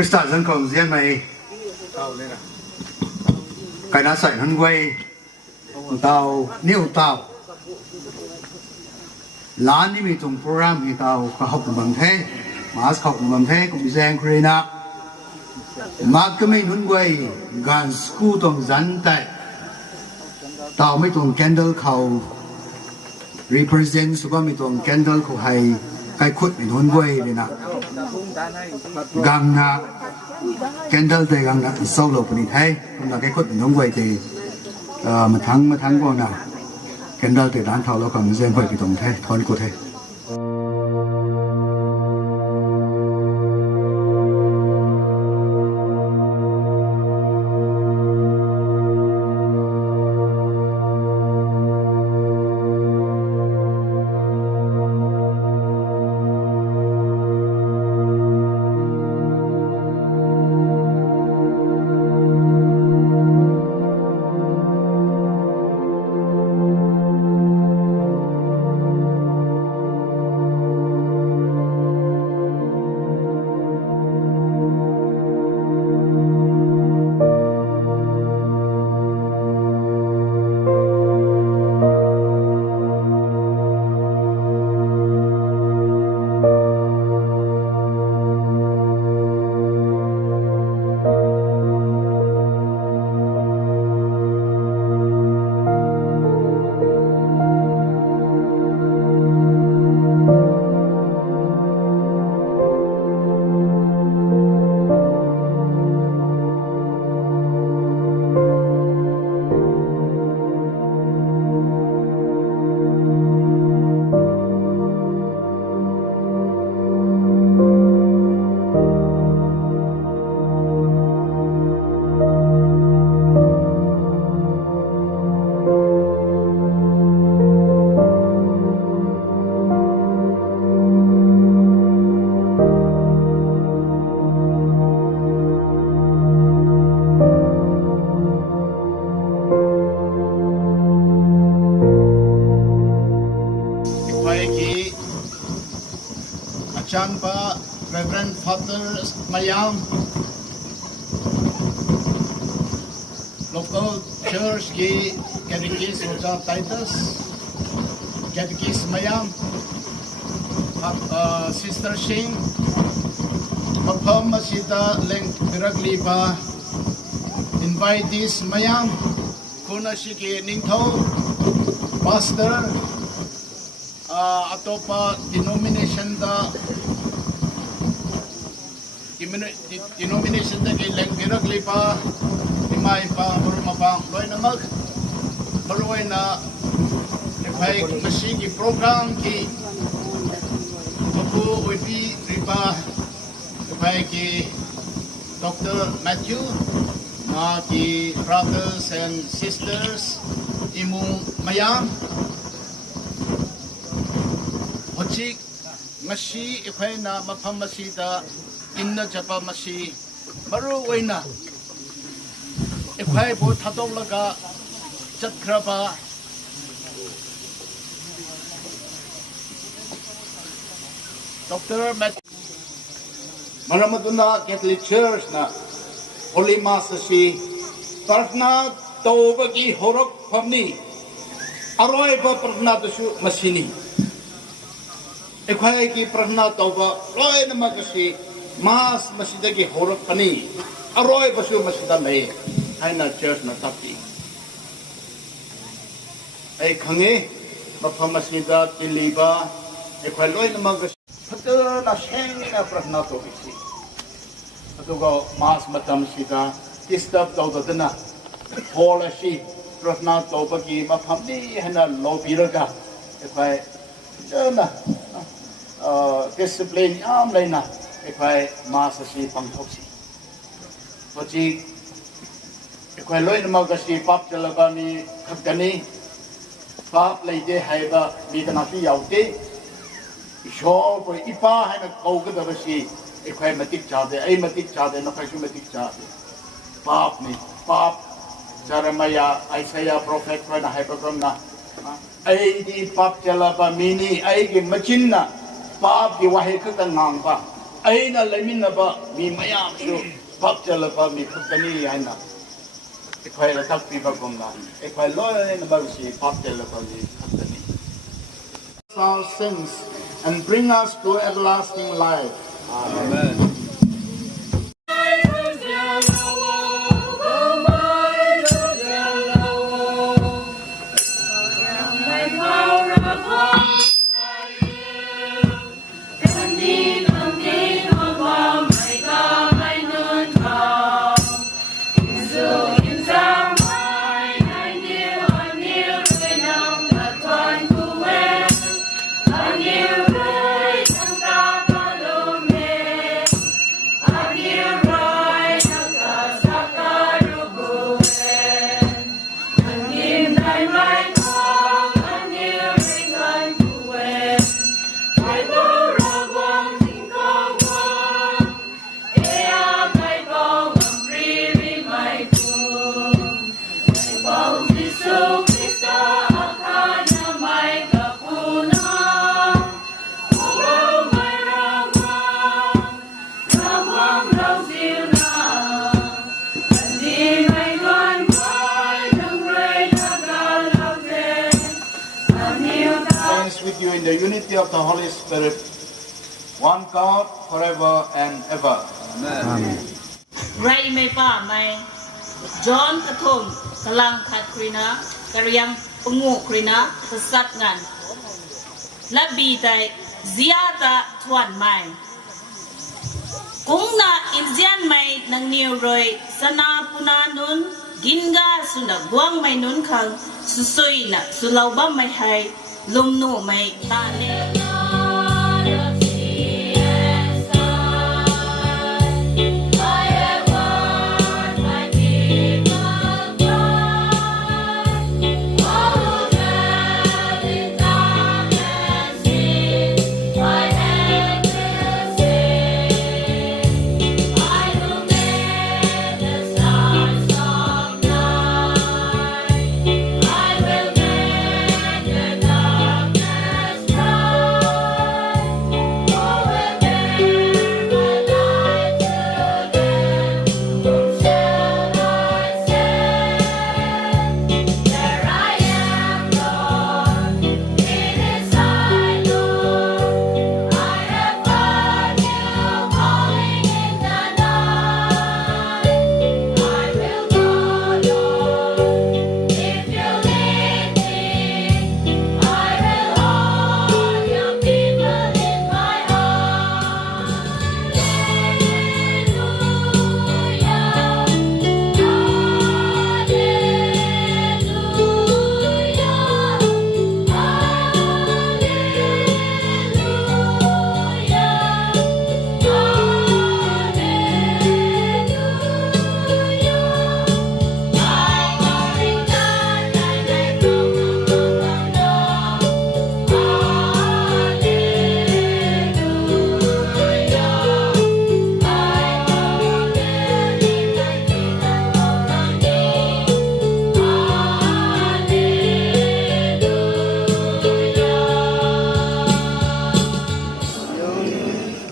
Krista dân cầu riêng này cái đã xảy hơn quay tàu nhiều tàu lá ní mình trong program thì tàu học bằng thế mà học bằng thế cũng giang Ukraine mà cái mình hơn quay gan school trong dân tại tàu mấy trong candle khẩu represent số mấy trong candle khẩu hay cái khuất mình hơn quay này nè gang na candle thì gang na solo của mình thấy không là cái khuất mình hơn quay thì mà thắng qua nào candle thì đáng thầu nó còn riêng với cái tổng thế thôn của thế Champa, Reverend Father Mayam, local church ki Catechist Roja Titus, Catechist Mayam, Sister Shing, Mapam Masita Leng Biragliba, invitees Mayam, Kunashiki Ningtho, Pastor, Atopa denomination da denomination da kay Leng Biragliba, Imay pa Burumabang, Loy na mag Baluay na Ipay Masigi program ki Babu Uipi Riba Ipay ki Dr. Matthew, ki brothers and sisters, Imong Mayam, Hochik, Mashi, Ipaina, Mapamasita, Inna Japa Mashi, Maru Waina, Ipai Bo Tatolaga, Chatkraba, Dr. Matt Maramaduna Catholic Church na Holy Mass si Prarthna Tawbagi Horok Pamni Aroy ba Prarthna Tasu Masini Ekhwai ki Prarthna Tawba Roy na magasi Mas Masidagi Horok Pani Aroy ba su Masida May Hay na Church na Tapi Ay Khange Mapamasida Tiliba Ekhwai Roy na magasi Pata na Sheng na Prarthna Tawbisi Aduga Mas Matam Sida Disturb Tawdadana Hall Ashi Prarthna Tawbagi Mapamni Hana Lobiraga Ekhwai Jana discipline yam laina ekhwai mas asi pangthoksi pochi ekhwai loin magasi pap chalagani khakani pap leide haiba bidanati yaute ishor por ipa haina kaugadabasi ekhwai matik chade ai matik chade na khaisu matik chade pap ni pap Jeremiah Isaiah prophet na haiba gramna ai di pap chalaba mini ai gi machinna Pap di wahai ka ngang pa aina leminaba mi mayam su papjalaba mi khutani haina ekhai la tak piba gomna ekhai loy na ba si papjalaba mi khutani our sins and bring us to everlasting life. Amen. With you in the unity of the Holy Spirit, one God forever and ever. Amen. Ray may pa may John Katum kalang kat krina karyang pungu krina sesat ngan labi tay ziada tuan mai kung na inzian mai nang niroy sana puna nun ginga sunda buang mai nun kang susoy na sulaw ba may hay lumno may tane.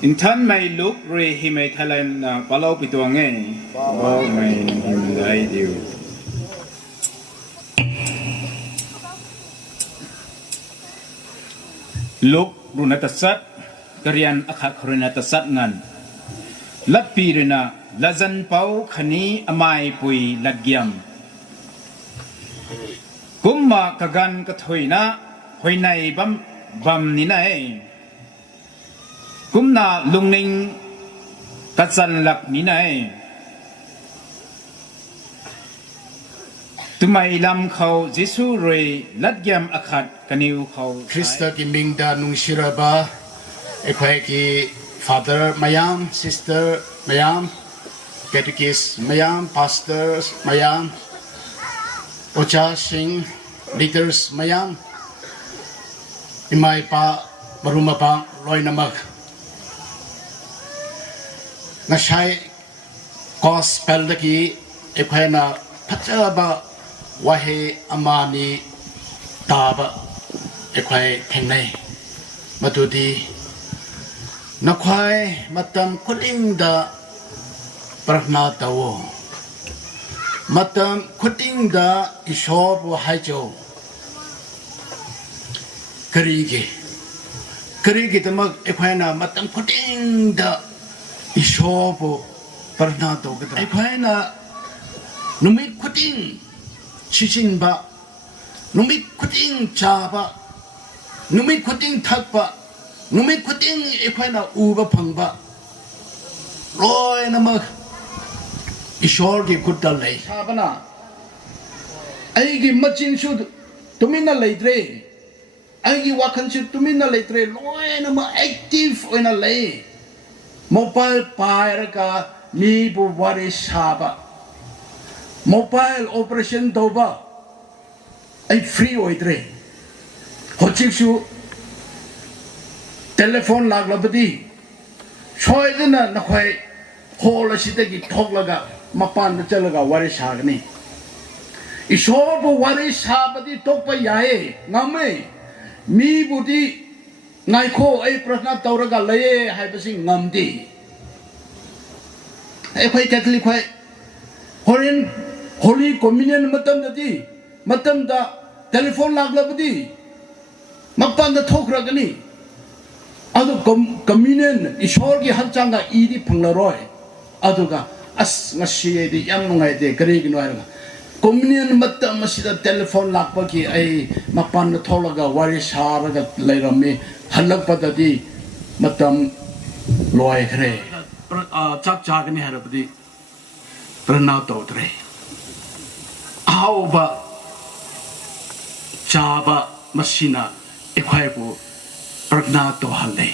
In tan may look re hi may thalan palaw pituang oh may himlay diu look runatasat karian akak runatasat ngan lapi rina lazan pau khani amai pui lagyam kumma kagan kathoina hoinai bam ninai kumna lungning katsan lak ninai tumai lam khau jisu re lagyam akhat kaniu khau Krista ki mingda nung shiraba ekhwai ki father mayam, sister mayam, catechist mayam, pastors mayam, ocha sing leaders mayam, imay pa maruma pa roy namag nashai gospel daki ekhwai na phachaba wahe amani taba ekhwai thengnai madudi นักข่ายมาทำคนอิงดาปรารถนาตัวมาทำคนอิงดาอิชอบว่าให้เจ้ากรีกีแต่มาไอ้ข่ายน่ะมาทำคนอิงดาอิชอบปรารถนาตัวกันไอ้ข่ายน่ะนุ่มิคนอิงชินบะนุ่มิคนอิงจ่าบะนุ่มิคนอิงทักบะนุ่มิคนอิงไอ้ข่ายน่ะอูบะพังบะรอยนะมาอิชอร์กีคุดดัลเลยชาบนะไอ้กีมัจินชุดตุมิน่าเลยเตรไอ้กีวัคันชุดตุมิน่าเลยเตรรอยนะมาแอคทีฟไว้น่าเลยโมบายปายระกามีบุวาริชาบะโมบายโอเปอเรชั่นตัวบะไอ้ฟรีไว้เตรหัวชิกชูโทรศัพท์หลักลับดีช่วยด้วยนะนักข่ายโฮลชิตกิทอกละกะมาปานจะละกะวาริชากนี่อิชอบวาริชาปฏิตกไปใหญ่งามไหมมีบุตรีไงโคไอ้ประธานตัวละกะเลยให้ไปสิงามดีไอ้ข่ายแคทอลิกข่ายฮอลีคอมมิเนียนมาตั้มดีมาตั้มดาโทรศัพท์หลักลับดีมาปานจะทอกละกันนี่อาดูคอมมิวนินอิชอร์กีฮันจังกะอีดีพังละร้อยอาดูกะอัสงัชชีดียังนงไงเด็กรีกินไว้ละคอมมิวนินมัตตามัสยิดโทรศัพท์ลักปะกีไอมาปันทอลกะวาริชาระกะเลยรามีฮัลลักปะตาดีมัตตามลอยเครจักจากนี่ฮะระบดีประนาตอตเรเอาบะจาบะมัสยินาอีควายกูปรากฏตัวฮัลเลย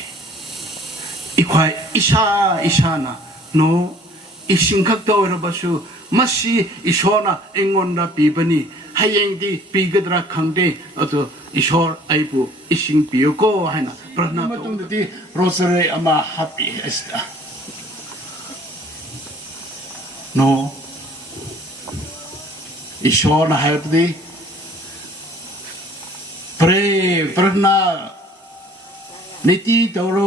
อีควายอิชานะโนอีสิงคักตัวระบสูมัสยิอิชอนะเองอนระปีบันีให้ยังดีปีกดรักขังเดอตัวอิชอร์ไอปูอิสิงปีโก้ให้นะปรากฏตัวตรงที่โรสเรย์อามาฮัปปี้เอสตาโนอิชอนะให้ตัวดีปรปรากฏนิติตัวโร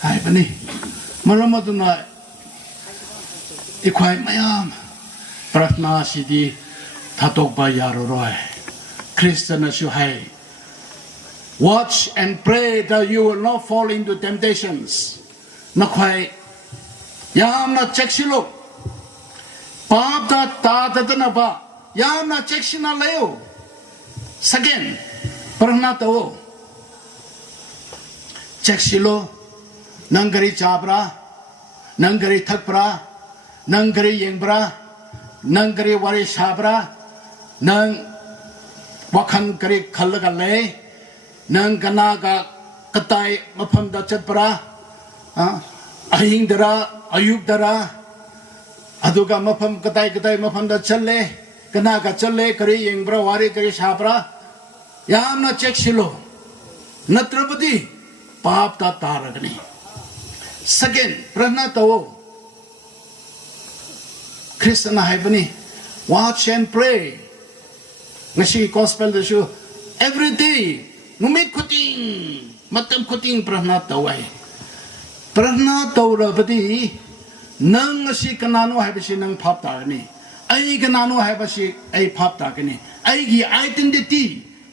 ไอ้ปนี่มันละมาตุนะอีควายไม่ยามปรารถนาสิดีถ้าตกไปยาร้อยคริสเตียนช่วยให้ watch and pray that you will not fall into temptations นักควายยามน่ะเช็คสิลูกปาบตาตะนะปะยามน่ะเช็คสินะเลว second pernah tahu cek silo nanggari cabra nanggari thakpra nanggari yengbra nanggari wari sabra nang wakan kari khalagalle nang kanaga katai mafam da chatpra ahing dara ayub dara aduga mafam katai mafam da challe kanaga challe kari yengbra wari kari sabra यामना चेक शिलो नत्रपति पाप ता तारगनी second प्रश्न तो Christian हाइबनी watch and pray ngasi gospel दशु every day numit kuting matam kuting प्रश्न तो आई प्रश्न तो रपति नंग ngasi kanano हाइबसी नंग पाप तागनी आई kanano हाइबसी आई पाप तागनी आई की identity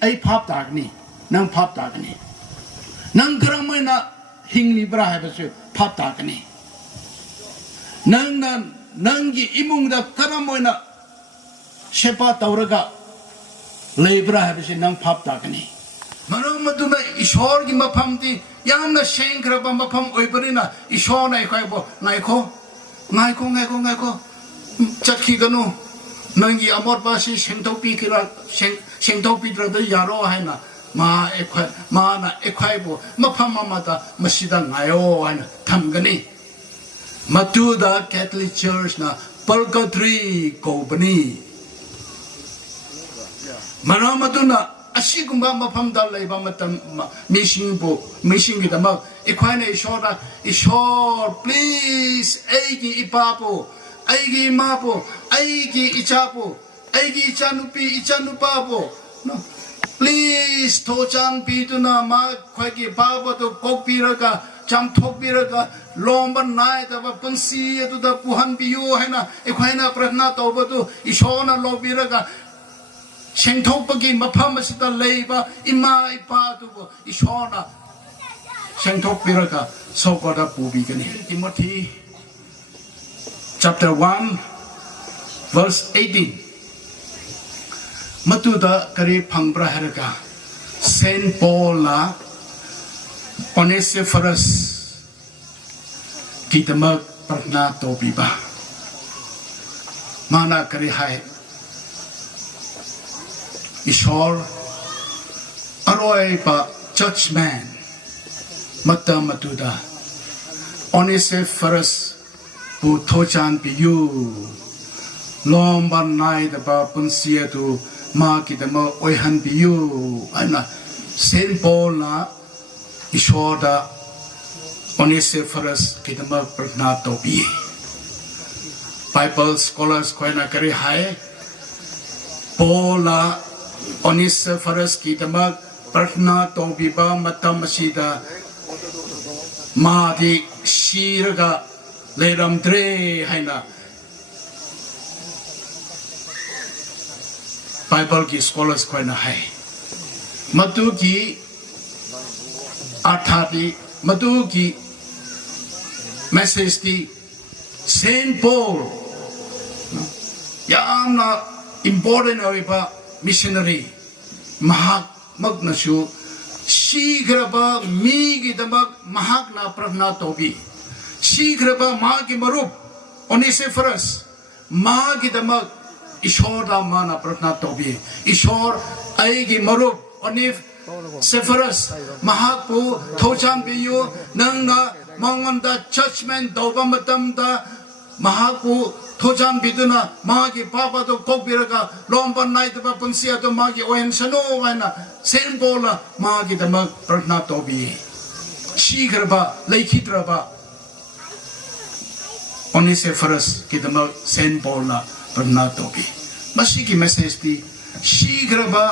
ไอ้ภาพตากนี่นั่งภาพตากนี่นั่งกระมัยน่ะหิงลิบราให้ไปสิภาพตากนี่นั่งกี่อิมุงดะกระมัยน่ะเชปาตาวระกะเลยบราให้ไปสินั่งภาพตากนี่มันมาดูนะอิชอร์กิมาพัมตียามน่ะเชงกระบังมาพัมโอยปรินะอิชอร์ไหนใครบอกไงโคจัดขี้กันนู่นั่งกี่อมรบาสิเชงเท่าปีกี่ละเชงเท่าปีเราได้ยาโร่ให้นะมาเอกควายมานะเอกควายบอกมาพัมมาตามาสิดังไงโอ้ให้นะทำกันนี่มาดูดาแคทอลิกเชิร์ชนะพัลกาทรีโกบนีมาดูนะอาศัยกุมบ้ามาพัมดัลเลยบ้ามาทำมิชิงกิตามาเอกควายเนี่ยอิชอร์ please ไอ้กี่อีปาโปไอ้กี่มาโปไอ้กี่อิจาโปไอ้กี่อิจานุปีอิจานุปาโป please โทจานปีตุนามาคอยกี่ป้าบตุกปีระกะจำทกปีระกะลมบันนายแต่ว่าปันซีตุดาปูหันปีอยู่ให้นะไอ้ควายนะประนาตัวบตุอิชอนะลมปีระกะเชงทกปกินมาพัมมาสิตาเลยปะอิมาอิปาตุบอิชอนะเชงทกปีระกะโซกอดาปูบีกันนี่ทิโมธี chapter 1 verse 18 Matuda kari pangpra herka Saint Paul la Onesiphorus kitamak prana topi ba mana kari hai Ishor aroi pa judgment mata matuda Onesiphorus pu thochan pi yu lomban nai da ba punsia tu ma ki da ma oi han pi yu ana Saint Paul na ishoda Onesiphorus ki da ma prana to bi Bible scholars ko na kari hai Paul la Onesiphorus ki da ma prana to bi ba matam masida ma di shiraga leram dre hai na Bible ki scholars ko na hai matu ki athati matu ki message ti Saint Paul yamna important awiba missionary mahak magnasu shigraba mi gi damak mahak na prana tobi shigraba ma ki marup Onesiphorus ma gi damak Ishor da mana prana tobi Ishor ai gi marup Onesiphorus mahapu thochan biyu nang na mangon da judgment doba matam da mahapu thochan biduna magi papa to kokbiraga lomban nai da punsia to magi oen sano wana Saint Paul magi da mag prana tobi shigraba leikitraba Onesiphorus ki da mag Saint Paul prana tobi masi ki message ti shigraba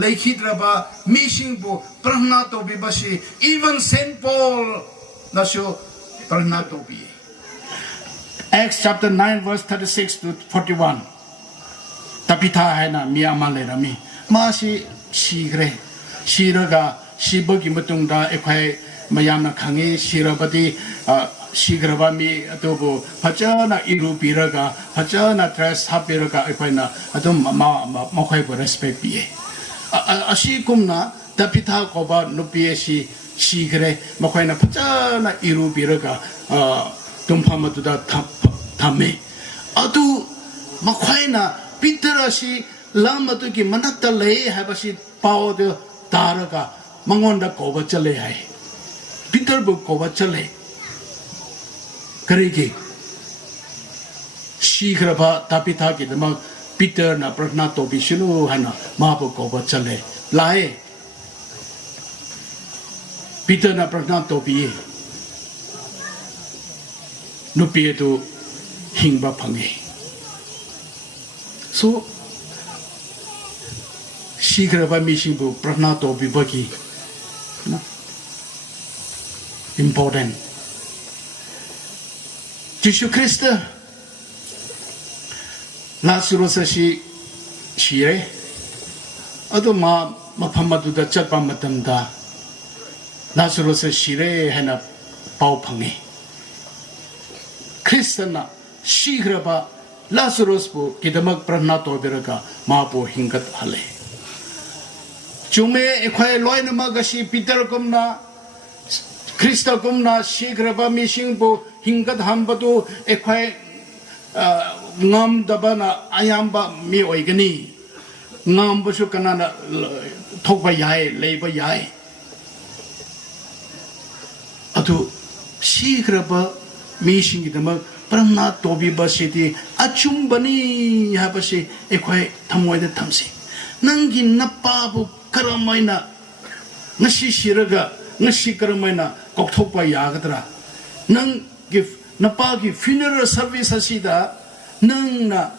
leikitraba mission bu prana tobi basi even Saint Paul nasyo prana tobi Acts chapter 9 verse 36 to 41 tapitha hai na miyama le rami ma si shigre shiraga shibagi matung da ekhai mayam na khangi shirabati shigraba mi atobo phachana iru piraga phachana dress hapiraga ekhai na adum ma khoi bo respect bi ashi kumna tapitha ko ba nupi si shigre ma khoi na phachana iru piraga tumphamaduda thame adu makhaina pitarasi lamatu ki manakta lei habasi pao de taraga mangonda koba chale hai pitar bu koba chale karigi shigraba tapitha ki dama pitar na prana to bishnu hana ma bu koba chale lai pitar na prana to bi nupi tu hingba phangi so shigraba mission bu prana to bi bagi important Jesus Christ Lazarus shire adu ma phamadu da chatpa matam da Lazarus shire hena pau phangi Kristna shigraba Lazarus bu kidamak prana to biraga ma bu hingat hale chume ekhai loina magashi Peter kumna Krista kumna shigraba mission bu hingat hambadu ekhai ngam dabana ayamba mi oigani ngam bu su kanana thokba yai leiba yai atu shigraba mission kidamak prana tobi basiti achumbani habasi ekhoi thamoi da thamsi nangi nappa bu karamaina ngasi shiraga ngasi karamaina kokthokpa yagadra nang gi nappa gi funeral service asida nang na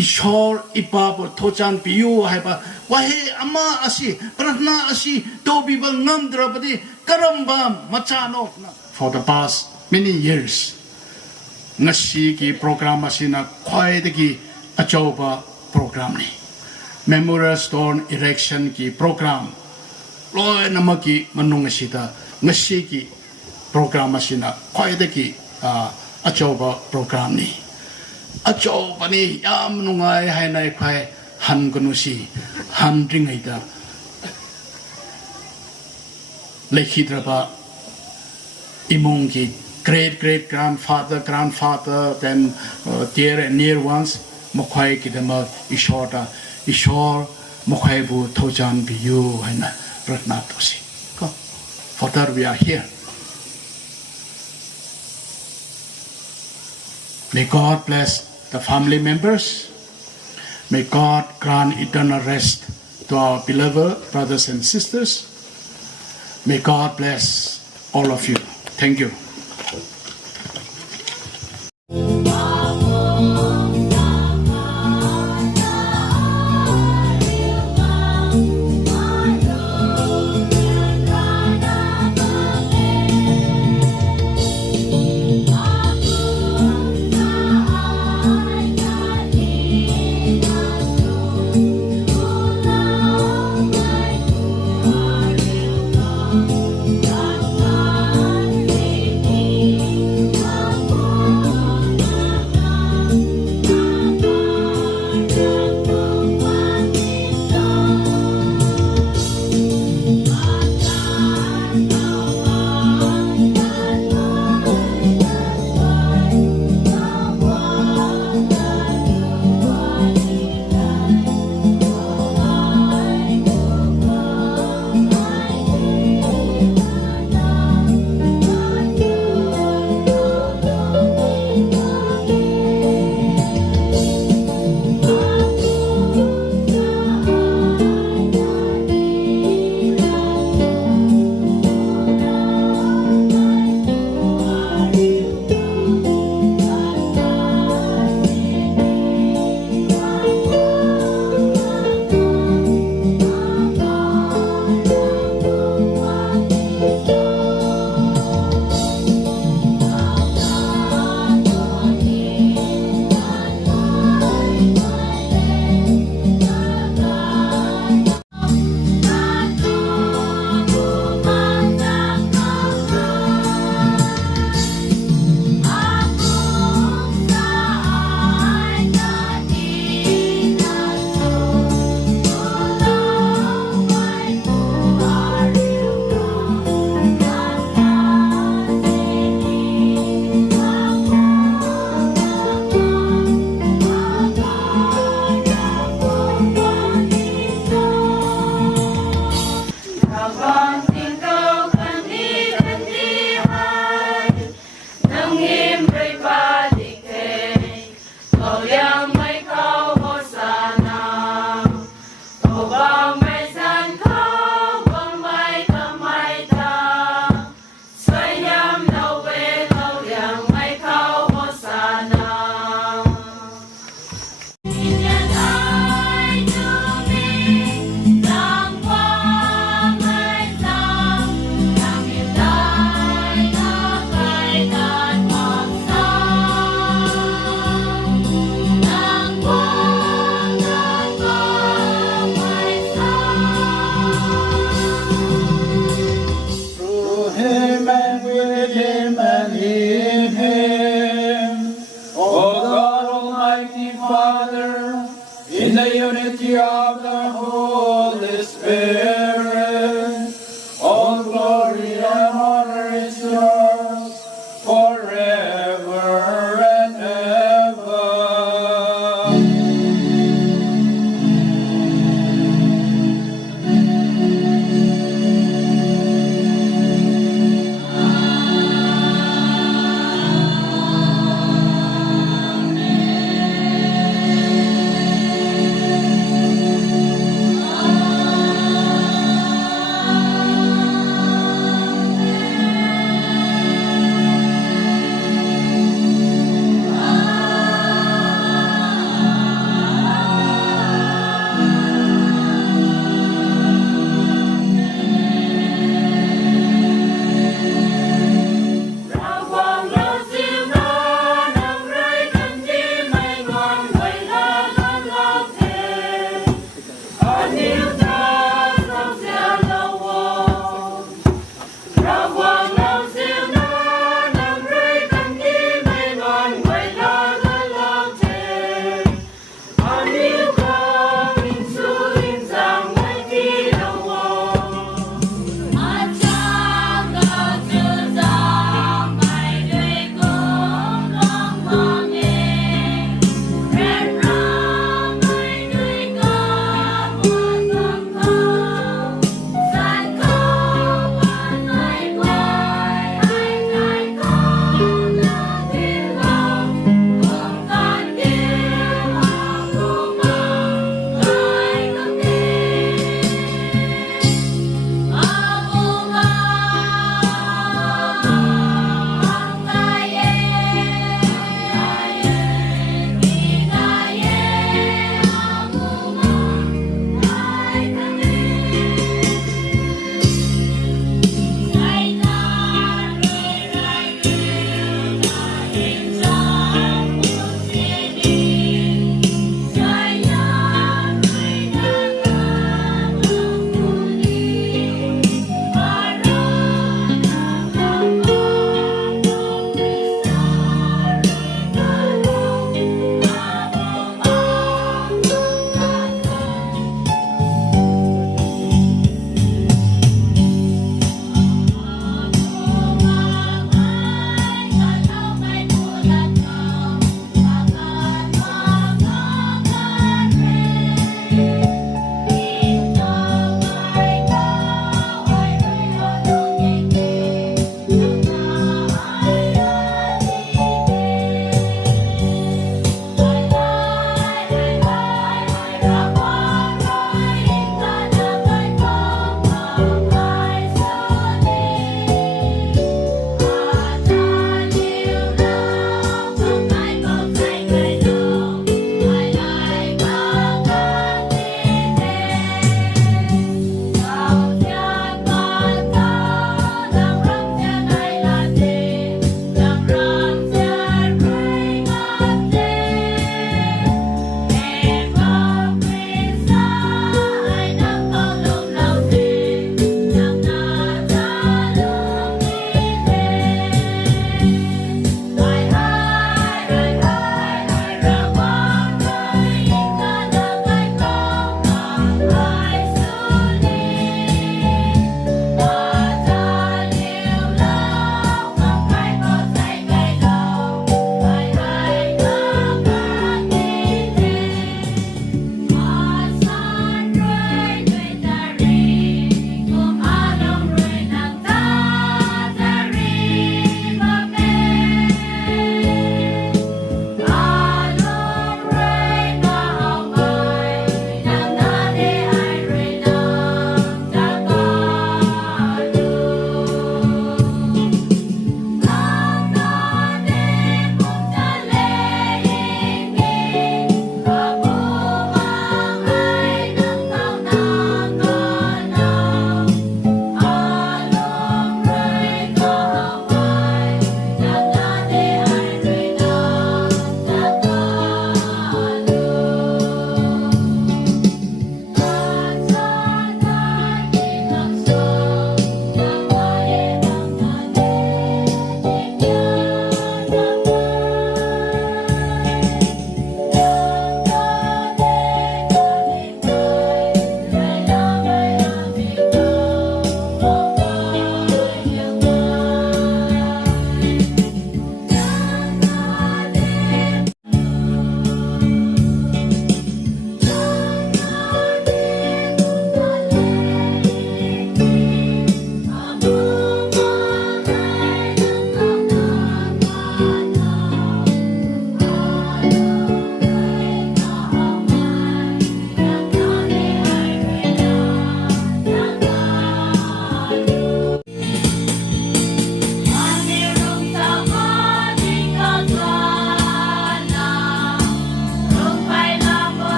ishor ipa por thochan piu hai ba wahe ama asi prarthna asi to bibal ngam drapadi karamba machano for the past many years ngasi ki program asina khwai de ki achoba program ni memorial stone erection ki program loi namaki manung asita ngasi ki program asina khwai de ki achoba program ni achoba ni yam nungai hai nai khwai han kunusi han ringai da lekhidraba imong ki great grandfather then dear and near ones mokhai ki dama ishor mokhai bu thojan bi you hai na pratna tosi ko for that we are here. May God bless the family members. May God grant eternal rest to our beloved brothers and sisters. May God bless all of you. Thank you.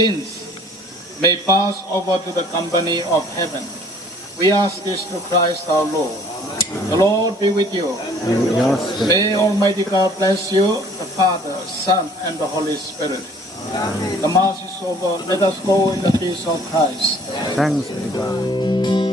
sins may pass over to the company of heaven. We ask this through Christ our Lord. The Lord be with you. May Almighty God bless you, the Father, Son, and the Holy Spirit. The Mass is over. Let us go in the peace of Christ. Thanks be to God.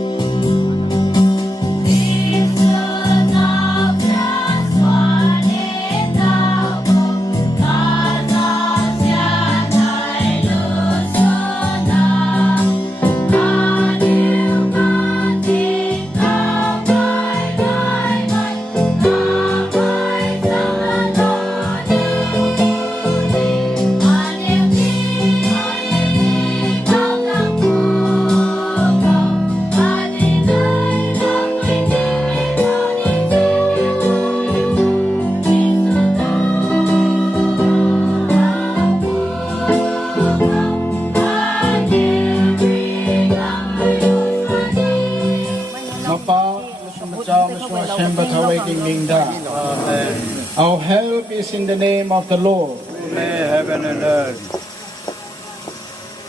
Our help is in the name of the Lord. Heaven and earth.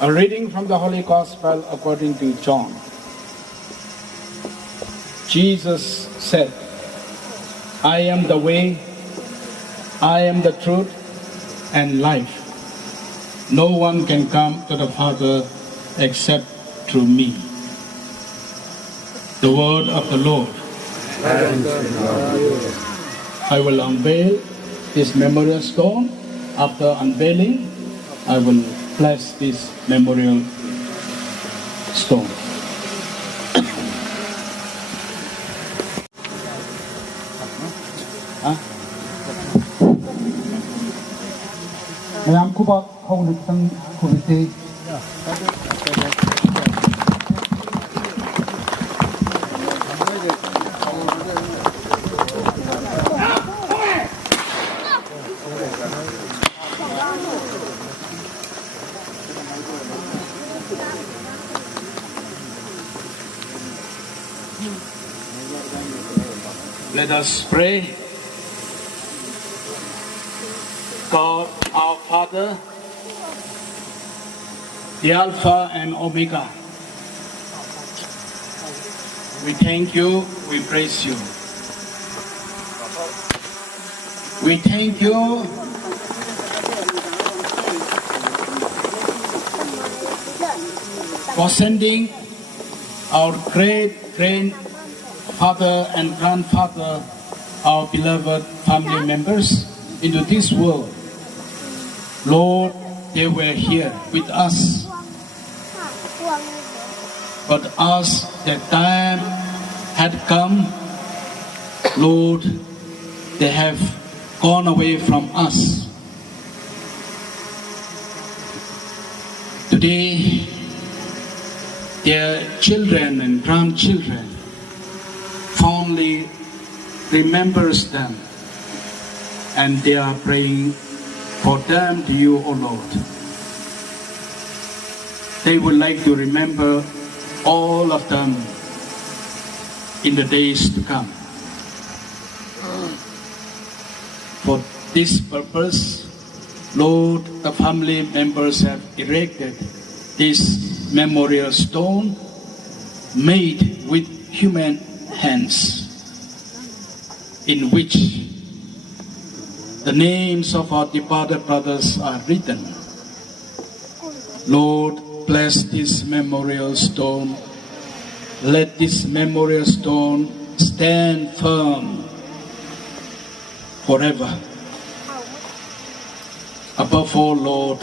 A reading from the Holy Gospel according to John. Jesus said, I am the way, I am the truth, and life. No one can come to the Father except through me. The word of the Lord. I will unveil this memorial stone. After unveiling, I will bless this memorial stone. Mayam kuba hong tang kumite. Let us pray. God, our Father, the Alpha and Omega, we thank you, we praise you. We thank you for sending our great grandfather and grandfather, our beloved family members, into this world. Lord, they were here with us. But as the time had come, Lord, they have gone away from us. Today, their children and grandchildren fondly remembers them, and they are praying for them to you, O Lord. They would like to remember all of them in the days to come. For this purpose, Lord, the family members have erected this memorial stone made with human hands, in which the names of our departed brothers are written. Lord, bless this memorial stone. Let this memorial stone stand firm forever. Above all, Lord,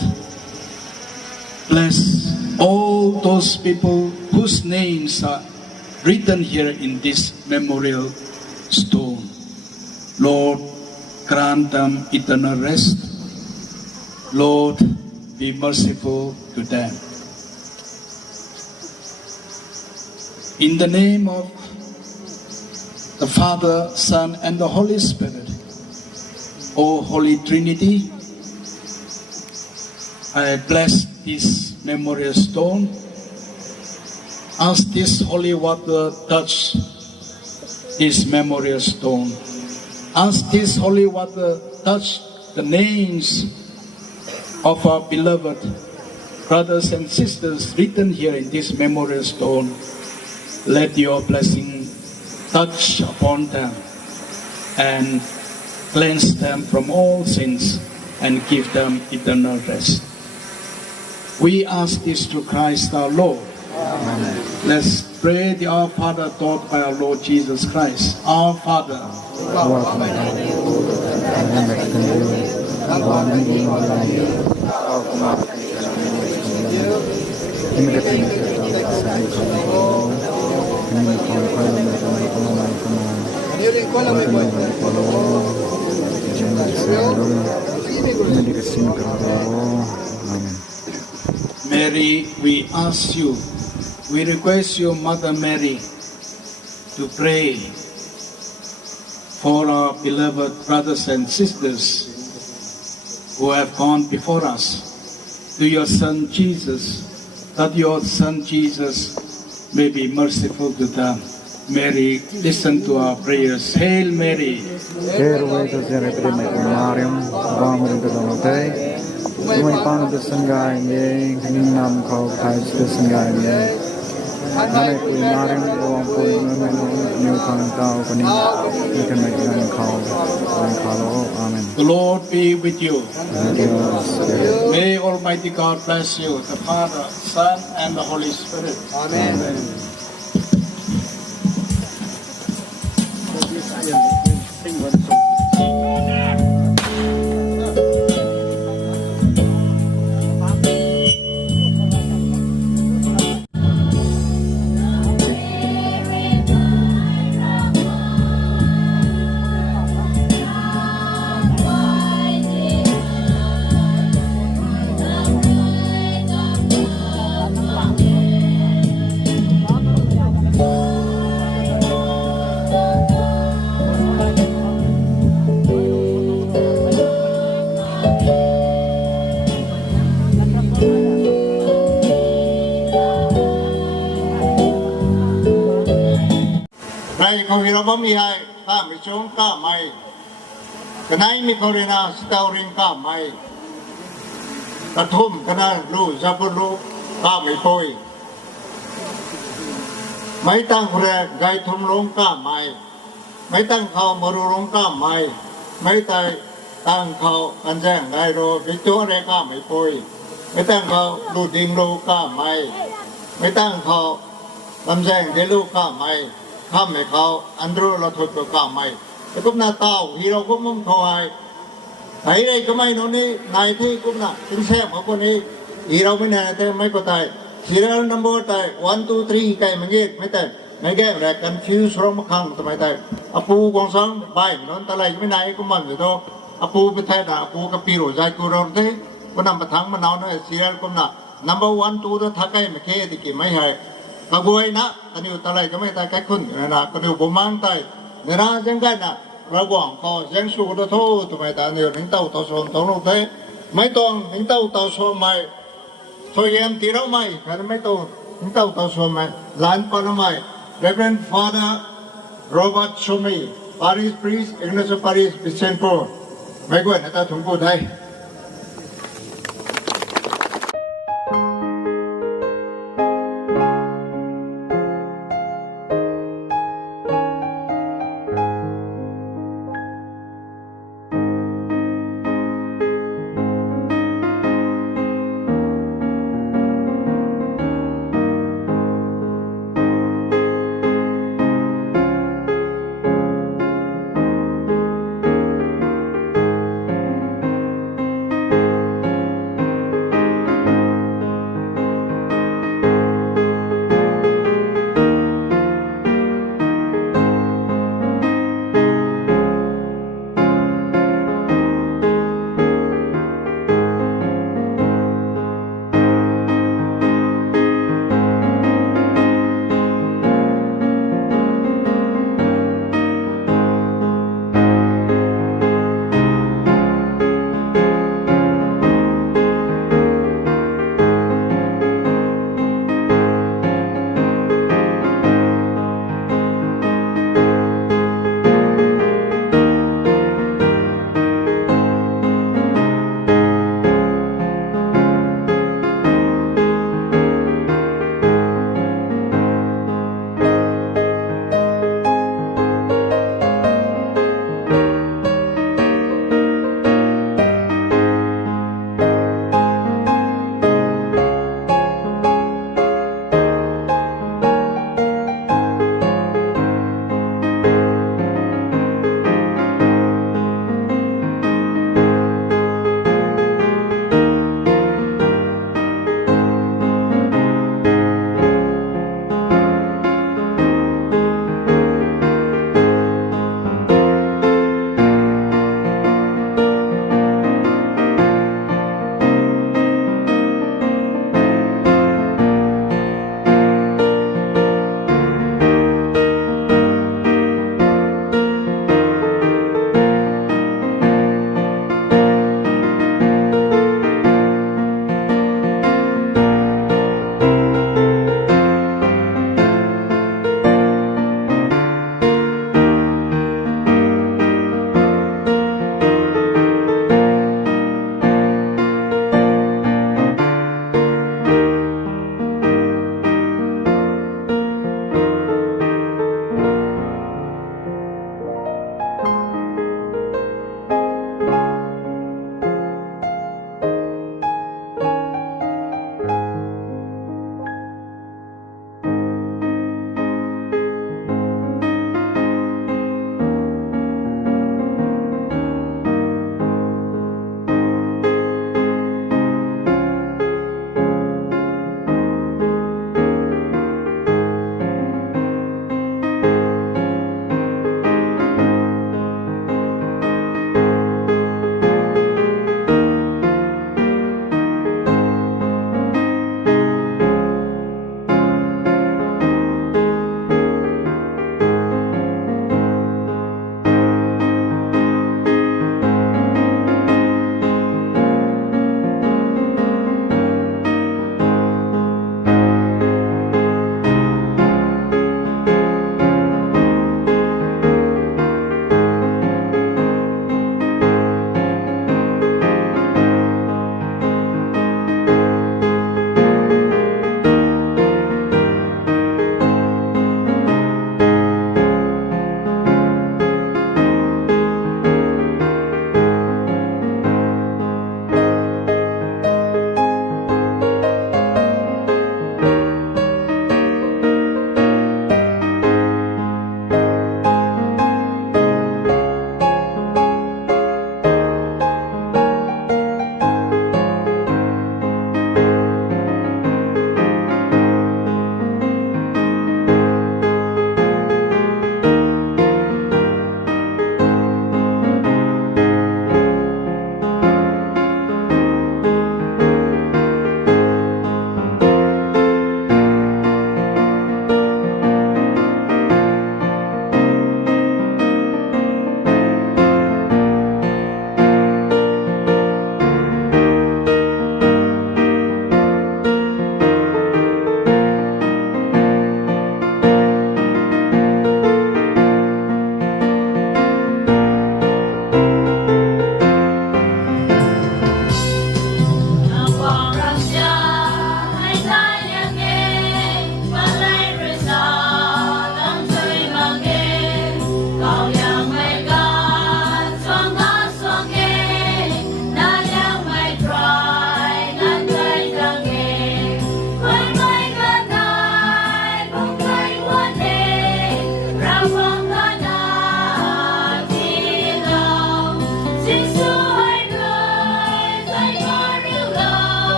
bless all those people whose names are written here in this memorial stone. Lord, grant them eternal rest. Lord, be merciful to them. In the name of the Father, Son, and the Holy Spirit, O Holy Trinity, I bless this memorial stone. As this holy water touch this memorial stone, as this holy water touch the names of our beloved brothers and sisters written here in this memorial stone, let your blessing touch upon them and cleanse them from all sins and give them eternal rest. We ask this through Christ our Lord. Amen. Let's pray the Our Father taught by our Lord Jesus Christ. Our Father, Mary, we ask you, we request you, Mother Mary, to pray for our beloved brothers and sisters who have gone before us, to your Son Jesus, that your Son Jesus may be merciful to them. Mary, listen to our prayers. Hail Mary. The Lord be with you. May Almighty God bless you, the Father, Son, and the Holy Spirit. Amen. Mihai, kami chong kamai, kanai mi korina stauring kamai, katum kana lu zabulu kami poi, mai tang hore gai thum long kamai, mai tang khao maru long kamai, mai tai tang khao anjang gai ro victoria kami poi, mai tang khao lu ding lu kamai, mai tang khao lamjang de lu kamai. ข้ามให้เขาอันรู้เราทดตัวก้าวไม่แต่กุมนาเต้าที่เรากุมมุ่งถอยไหนได้ก็ไม่โน่นนี่นายที่กุมนาถึงแซ่บของคนนี้ที่เราไม่แน่แต่ไม่ก็ตายที่เรานัมเบอร์ตาย 1 2 3 ไก่มันเงี้ยไม่แต่ไม่แก้แรกกันฟิวส์ร้องมาขังทำไมแต่อปูกองสังใบนนตะไลไม่นายกุมมันอยู่ตัวอปูไปแท้ด่าอปูกับปีโรใจกูเราเท่ก็นำมาทั้งมันเอาเนี่ยที่เรากุมนานัมเบอร์ 1 2 ตัวทักไก่ไม่แค่ที่กี่ไม่ให้กบวยนะตอนนี้ตะไลก็ไม่ตายแค่คุณนะก็ดูผมมั่งตายเนี่ยนะยังไงนะระหว่างก็ยังสู้ตัวโทษทำไมตาเนี่ยถึงเต้าต่อโซนต้องลงเทไม่ต้องถึงเต้าต่อโซนไม่พยายามตีเราไม่แค่ไม่ต้องถึงเต้าต่อโซนไม่หลานปนไม่ Reverend Father Robert Shomi Paris Priest Ignacio Paris Vicente ไม่กวนนะตาถุงปูไทย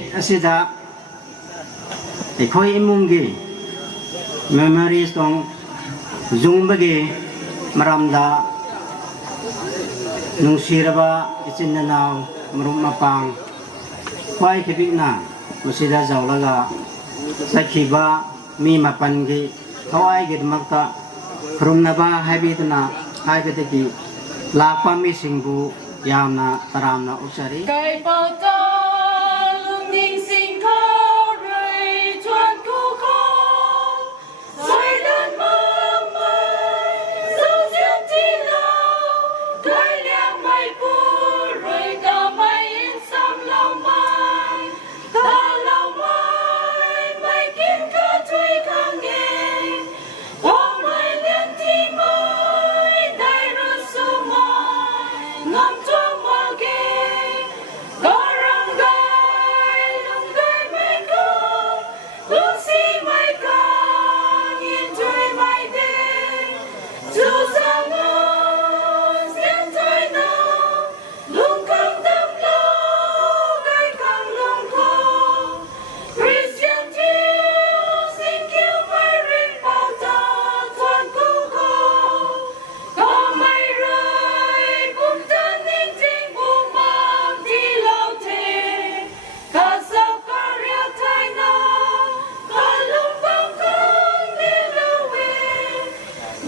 numit asida ekhoi imungi memories tong zungbagi maramda nungsiraba ichinnaw marum mapang khwai khibina masida zawlaga sakhiba mi mapangi thawai gi makta khurumnaba habitna haibetiki lakpa mi singbu yamna taramna usari Kai bao ta lung ning sing kho rui chuan ku kho Soi đơn mơ mai Sâu diễn chi lâu Kai liang mai pu Rui ka mai in sam lâu mai Ta lâu mai Mai kim ka chui khang nghe Hoa mai liên thi mai Dai ru su mai Ngam chua ma ghê Có răng gai Lung gai mai con Lung si mai con Nhìn chui mai đê Chú sa ngon Diễn chui nô Lung khang tâm lô Gai khang lung khô Christian chiêu Xin kêu mai rin bao ta Thuan cu khô Có mai rơi Bùm chân ninh chính bùm mang Đi lâu thề Cả sao cả riêng thay nó Cả lung bông không đi lâu về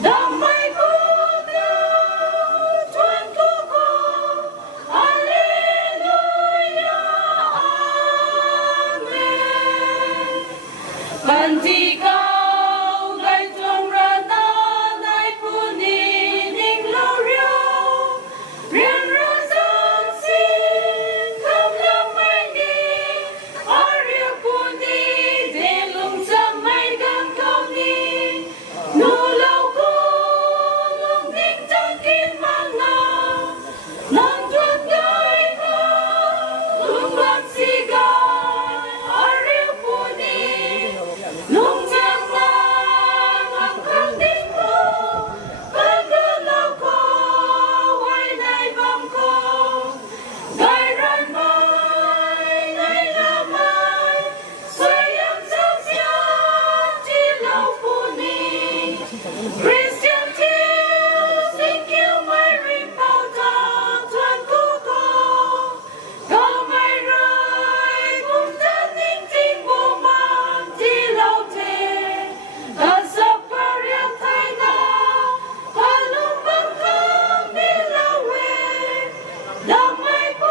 Đam mai bùm đau Thuan cu khô Alleluia Amen Ban thi cao gai trong ra na nai pu ni ning lo riêu riêng ra dân xin không lâm mai ni ở riêng pu ni để lùng sâm mai gan cao ni nu lâu cô lùng ning trong kim mang ngao non tuột gai cao lùng ban si gai ở riêng pu ni lung giang mang ngọc khang đinh cô Bác cơ lâu cô Hoài này bông cô Gai răn mai Này là mai Xoay em sao xiết Chỉ lâu phụ ni Christian chiêu Xin kêu mai rin bao ta Thuan cu cô Có mai rơi Bùm chân ninh chính bùm mang Chỉ lâu thề Cả sắp cả riêng thay nó Cả lung bông không đi lâu về Đam mai bù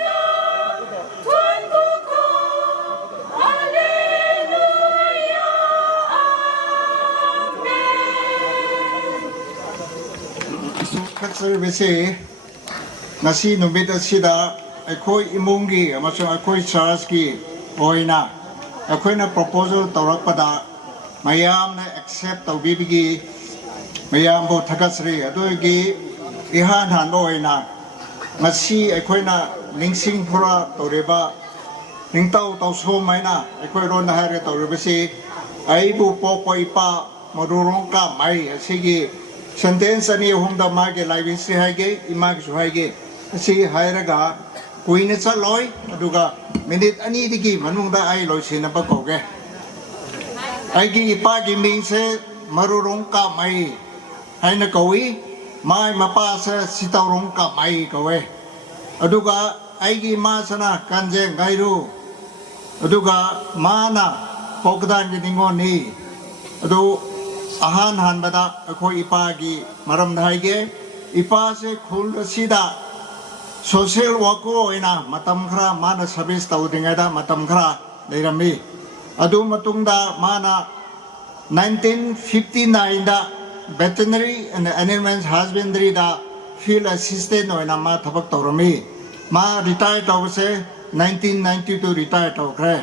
đau Thuan cu cô Alleluia Amen Katsirvisi Nasi numit asida Akhoi imungi Amasung akhoi church ki Oina Akhoi na proposal taurakpada Mayam na accept taubibigi Mayam bo thakatsri Adugi Ihan han oina Nasi akhoi na Lingsing pura tauriba Ningtau tau so maina Akhoi ron na hari tauribisi Aibu popo ipa Marurong ka mai Asigi sentence ani hongda mage live si haige imag su haige si hairaga kuine cha loi aduga minute ani digi manungda ai loi sina ba koge aigi ipa gi ming se marurong ka mai haina koi mai mapa se sitaurong ka mai kowe aduga aigi ma sana kanje gairu aduga mana pokdan gi ningoni adu ahan han bada akhoi ipa gi maram dhaige ipa se khul sida social work oina matam khra mana service tawdinga da matam khra leirami adu matungda mana 1959 da veterinary and animal husbandry da field assistant oina ma thabak tawrami ma retire tawse 1992 retire tawkre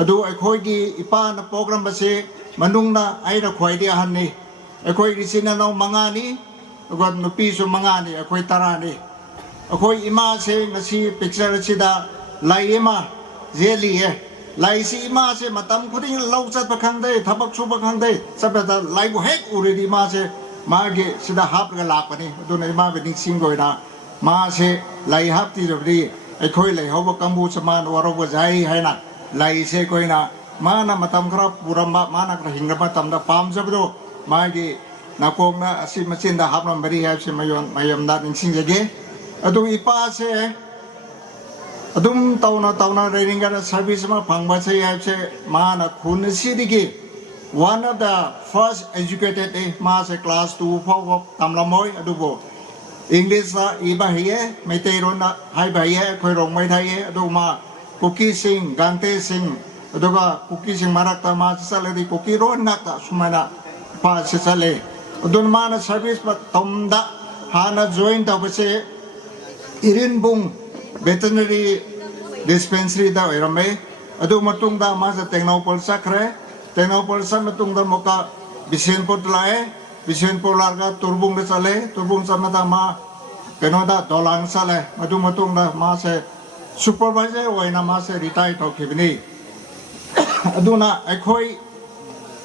adu akhoi gi ipa na program base manungna aina khwai dia hanni akhoi risina no mangani agon nupi su mangani akhoi tarani akhoi ima se ngasi picture sida laima zeli he lai si ima se matam khuding lau chat pa khang dei thabak su pa khang dei sabata lai bu hek uredi ma se ma ge sida hap ga lak pani aduna ima be ning sing goina ma se lai hap ti robri ไอ้คุยเลยเขาบอกกัมพูชามานวารวใจให้นะไล่เสกคุยนะมานะมาทำครับบุรมะมานะกระหิงระมาทำda pam sabi do magi na kong na si masin da hap ng bari have si mayon natin sing jage adung ipa se adung taw na ring ka service ma phangba se have se ma na khun si digi one of the first educated ma se class 2 for tamlamoy adubo English na iba hiye may tayron na hay ba hiye koy rong may thaye adu ma cookie sing gante sing adu ka cookie sing marak ta ma sa le di cookie ron na ka sumana pa sa le adu ma na service pa tomda hana join ta ba se irin bung veterinary dispensary da irame adu matung da ma sa technopol sakre technopol sa matung da mo ka bisenpot lae Bisenpol larga turbung de sale turbung sama da ma kenoda dolang sale madu matung da ma se supervisor oina ma se retire to kibini aduna akhoi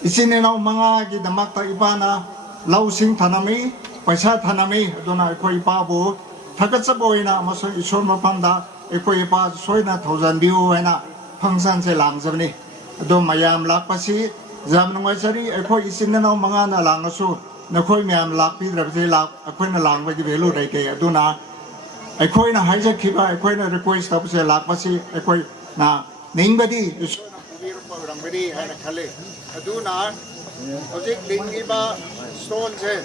isine no manga gi damak ta ibana lau sing thanami paisa thanami aduna akhoi pa bu thakat sa boina ma so ison ma pamda akhoi pa soina 1000 view haina function se lang sabni adu mayam lak pasi jam nongai sari akhoi isine no manga na lang asu na khoi myam lak pi dra se lak akhoi na lang ba gi velu dai ke aduna akhoi na haija khiba akhoi na request ta se lak pasi akhoi na ning badi isona biro program badi haina khale aduna ojik ding gi ba stone se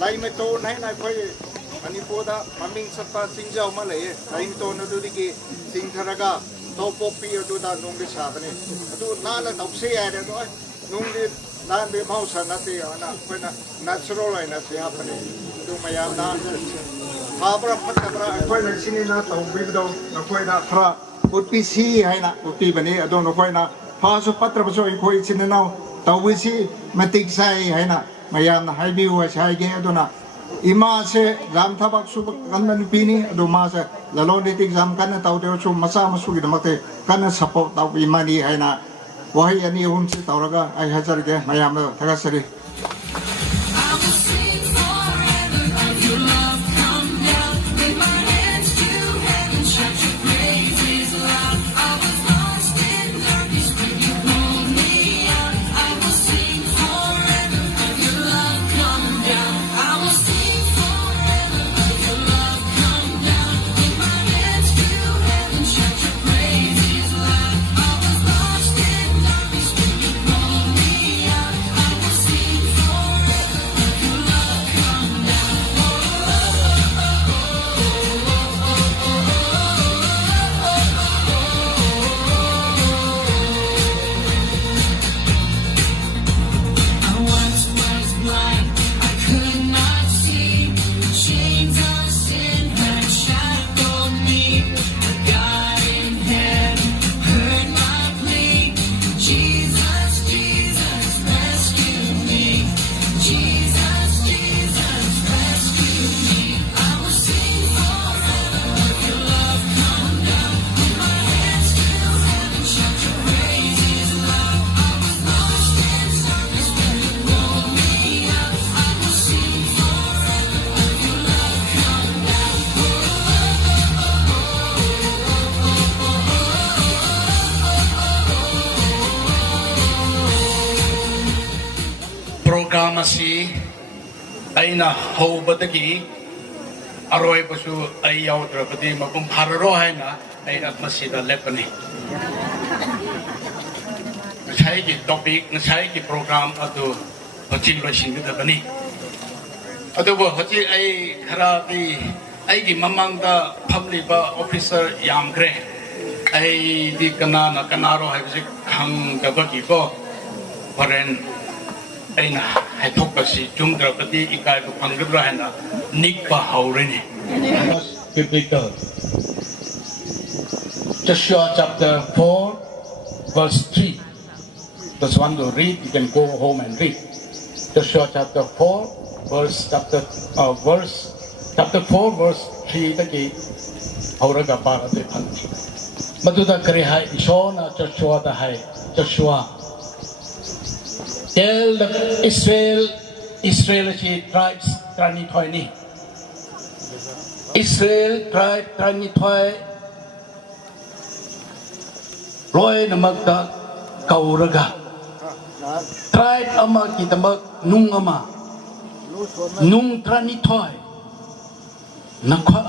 lai me to nai na khoi manipur da maming sapa singjau ma le lai me to na du di ki sing tharaga to popi adu da nong de sa bane adu na la tau se ya de do nong de nan de mau sa na te ana khoi na natural lai na se ha bane du mayam na ha bra phat bra khoi na sini na tau bi do na khoi na thra utpi si hai na utpi bane adu na khoi na ha su patra ba so khoi sini na tau bi si matik sai hai na mayam na hai bi wa sai ge adu na ima se jam thabak su kan man pini adu ma se lalon ni tik jam kan tau de su masa masu gi damate kan support tau bi mani hai na wahi ani hum se tauraga ai hajar ge mayam na thagasari program asi aina hobadagi aroi basu ai yaw drapati mapum phararo haina ai atmasida lepani sai ki topic sai ki program atu hojing lo singda bani atu bo hoji ai khara ti ai ki mamang da public ba officer yam gre ai di kana na kanaro hai bi khang da ba ki ko foreign aina hai thok ka si chung drapati ikai ko phangra haina nik pa haurene biblical Joshua chapter 4 verse 3 those want to read you can go home and read Joshua chapter 4 chapter 4 verse 3 taki hauraga parate phan maduda kare hai ishona Joshua da hai Joshua tell the Israeli tribes trani thoini Israel try ni thoi Roy namakta kauraga Try ama kitamak nung ama Nung trani thoi Nakwa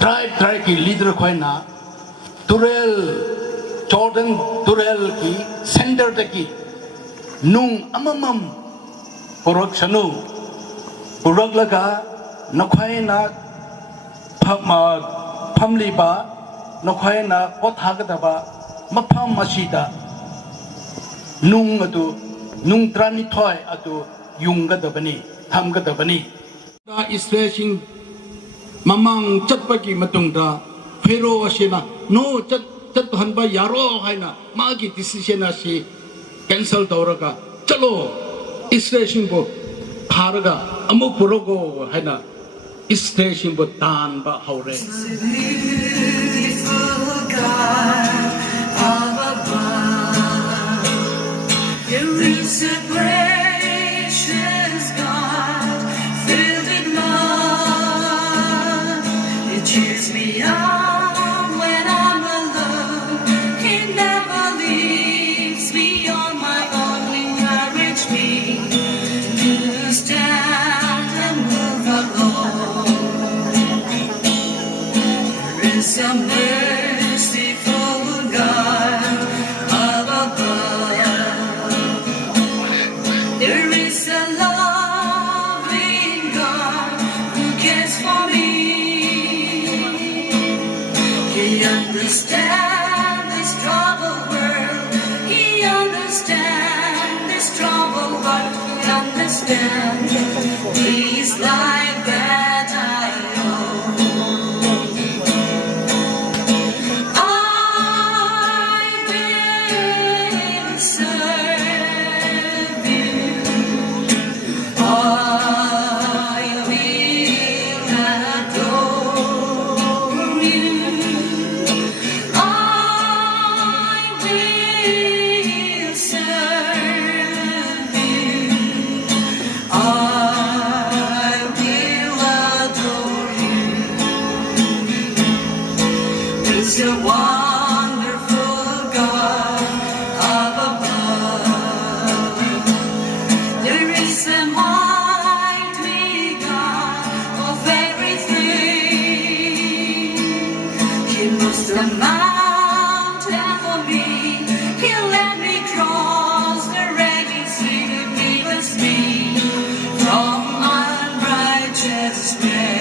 Try ki leader khoi na Turel Jordan Turel ki center ki Nung amamam Purak sanu Purak laga Nakhwai na Phamli ba Nakhwai na Pothagata ba Mapham masida Nung atu Nung trani thoi atu Yunggadabani Thamgadabani Da Israel Mamang chatpaki matungda Pharaoh asina no chat hanba yaro haina magi decision asi cancel tawraga chalo Israel bo tharaga amuk purogo haina Israel bo tan ba haure A merciful God up above. There is a loving God who cares for me. He understands this troubled world. He understands this troubled world. He understands He's like that I know. It's a wonderful God up above. There is a mighty God of everything. He moves the mountain for me. He let me cross the raging sea to be with me from unrighteous way.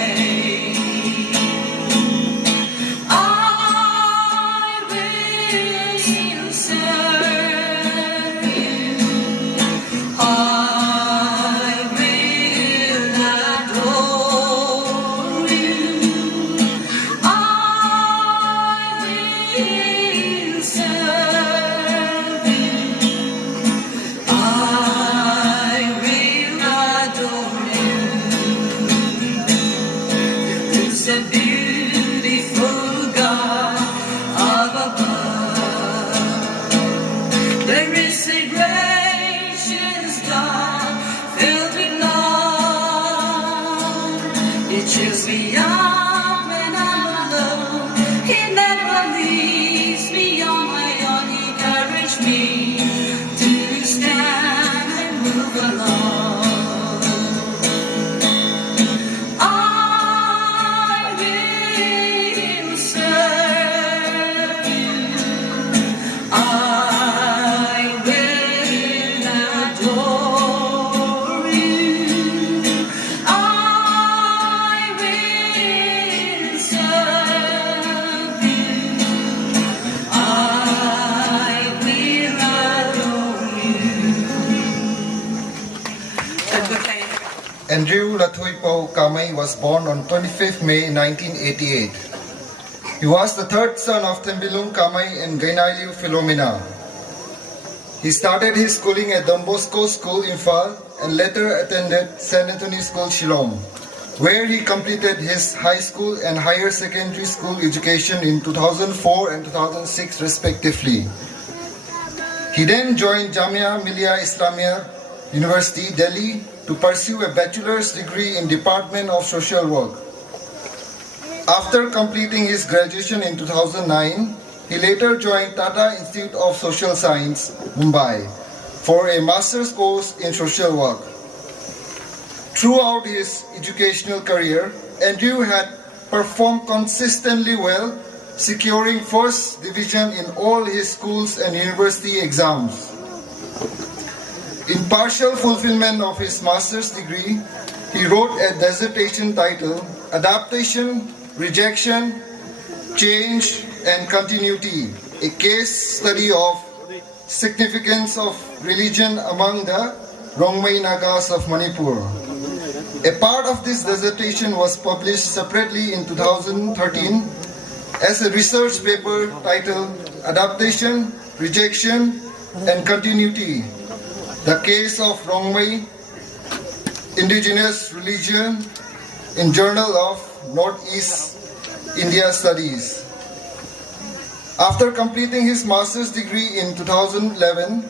A beautiful God up above. There is a gracious God filled with love. He cheers me up when I'm alone. He never leaves me on my own. He encourages me to stand and move along. Andrew Lathuipo Kamai was born on 25th May 1988. He was the third son of Tembilung Kamai and Gainaliu Philomena. He started his schooling at Don Bosco School in Phal and later attended St. Anthony School Shillong, where he completed his high school and higher secondary school education in 2004 and 2006 respectively. He then joined Jamia Millia Islamia University, Delhi, to pursue a bachelor's degree in Department of Social Work. After completing his graduation in 2009, he later joined Tata Institute of Social Science, Mumbai, for a master's course in social work. Throughout his educational career, Andrew had performed consistently well, securing first division in all his schools and university exams. In partial fulfillment of his master's degree, he wrote a dissertation titled Adaptation, Rejection, Change and Continuity, a case study of significance of religion among the Rongmei Nagas of Manipur. A part of this dissertation was published separately in 2013 as a research paper titled Adaptation, Rejection and Continuity, the case of Rongmei Indigenous Religion in Journal of Northeast India Studies. After completing his master's degree in 2011,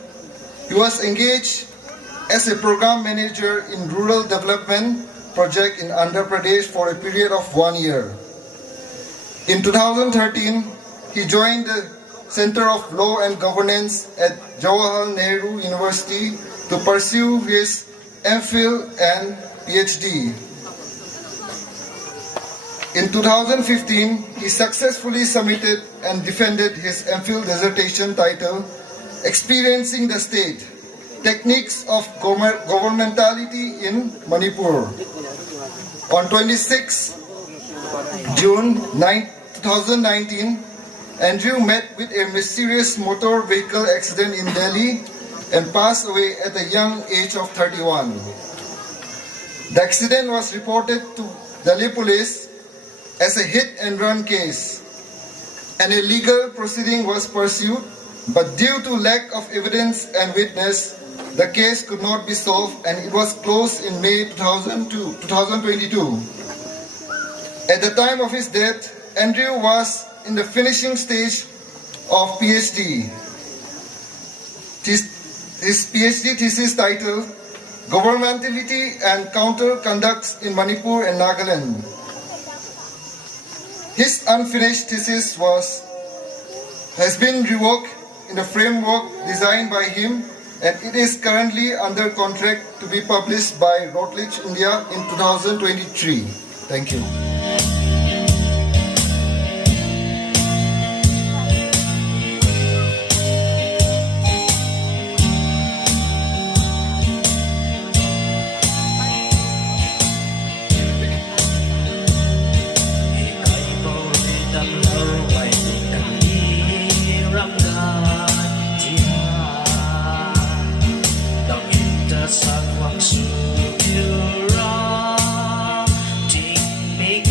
he was engaged as a program manager in rural development project in Andhra Pradesh for a period of 1 year. In 2013, he joined the Center of Law and Governance at Jawaharlal Nehru University to pursue his MPhil and PhD. In 2015, he successfully submitted and defended his MPhil dissertation titled Experiencing the State, Techniques of Governmentality in Manipur. On 26 June 2019, Andrew met with a mysterious motor vehicle accident in Delhi and passed away at the young age of 31. The accident was reported to Delhi police as a hit-and-run case. An illegal proceeding was pursued, but due to lack of evidence and witness, the case could not be solved and it was closed in May 2022. At the time of his death, Andrew was in the finishing stage of PhD. His PhD thesis titled Governmentality and Counter-Conducts in Manipur and Nagaland. His unfinished thesis has been reworked in a framework designed by him, and it is currently under contract to be published by Routledge India in 2023. Thank you. Sắc hoàng su yêu ra, tình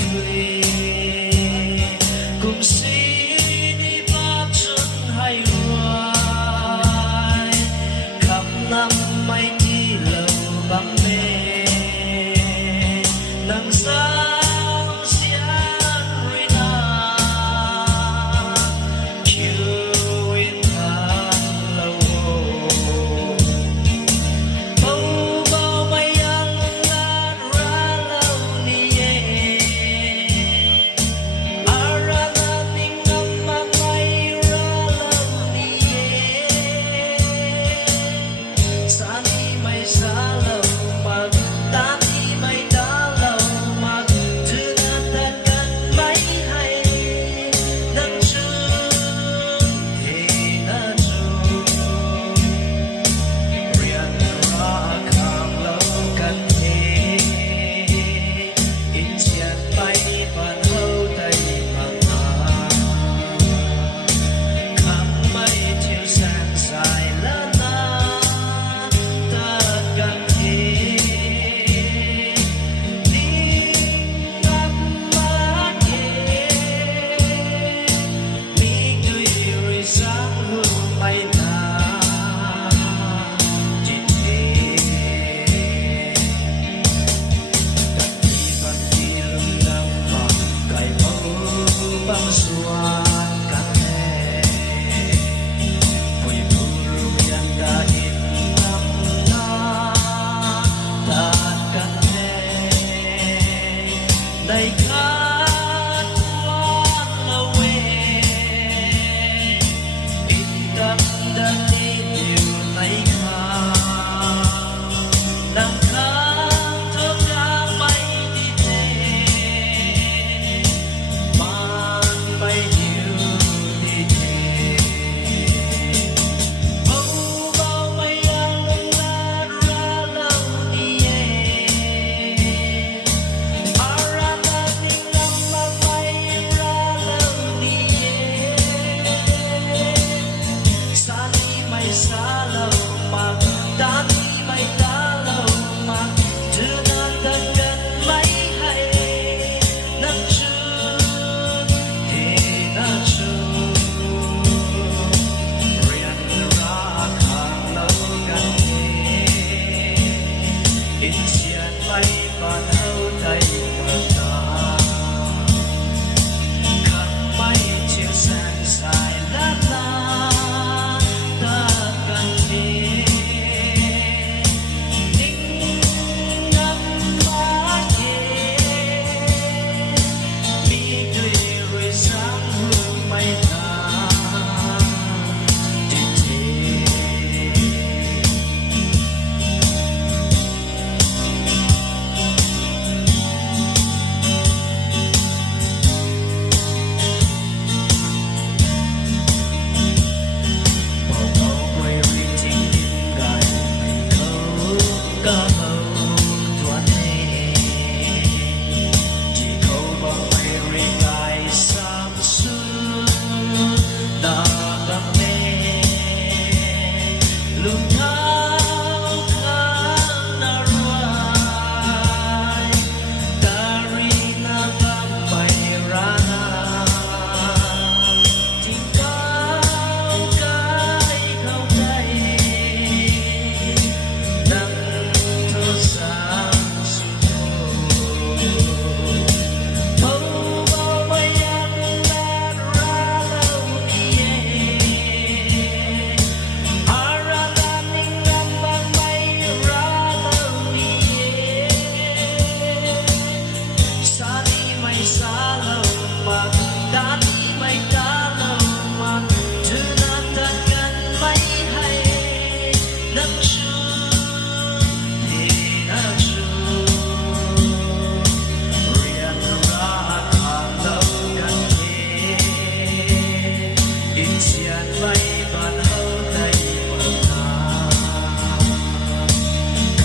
in xian mai ban hau tay bờ ta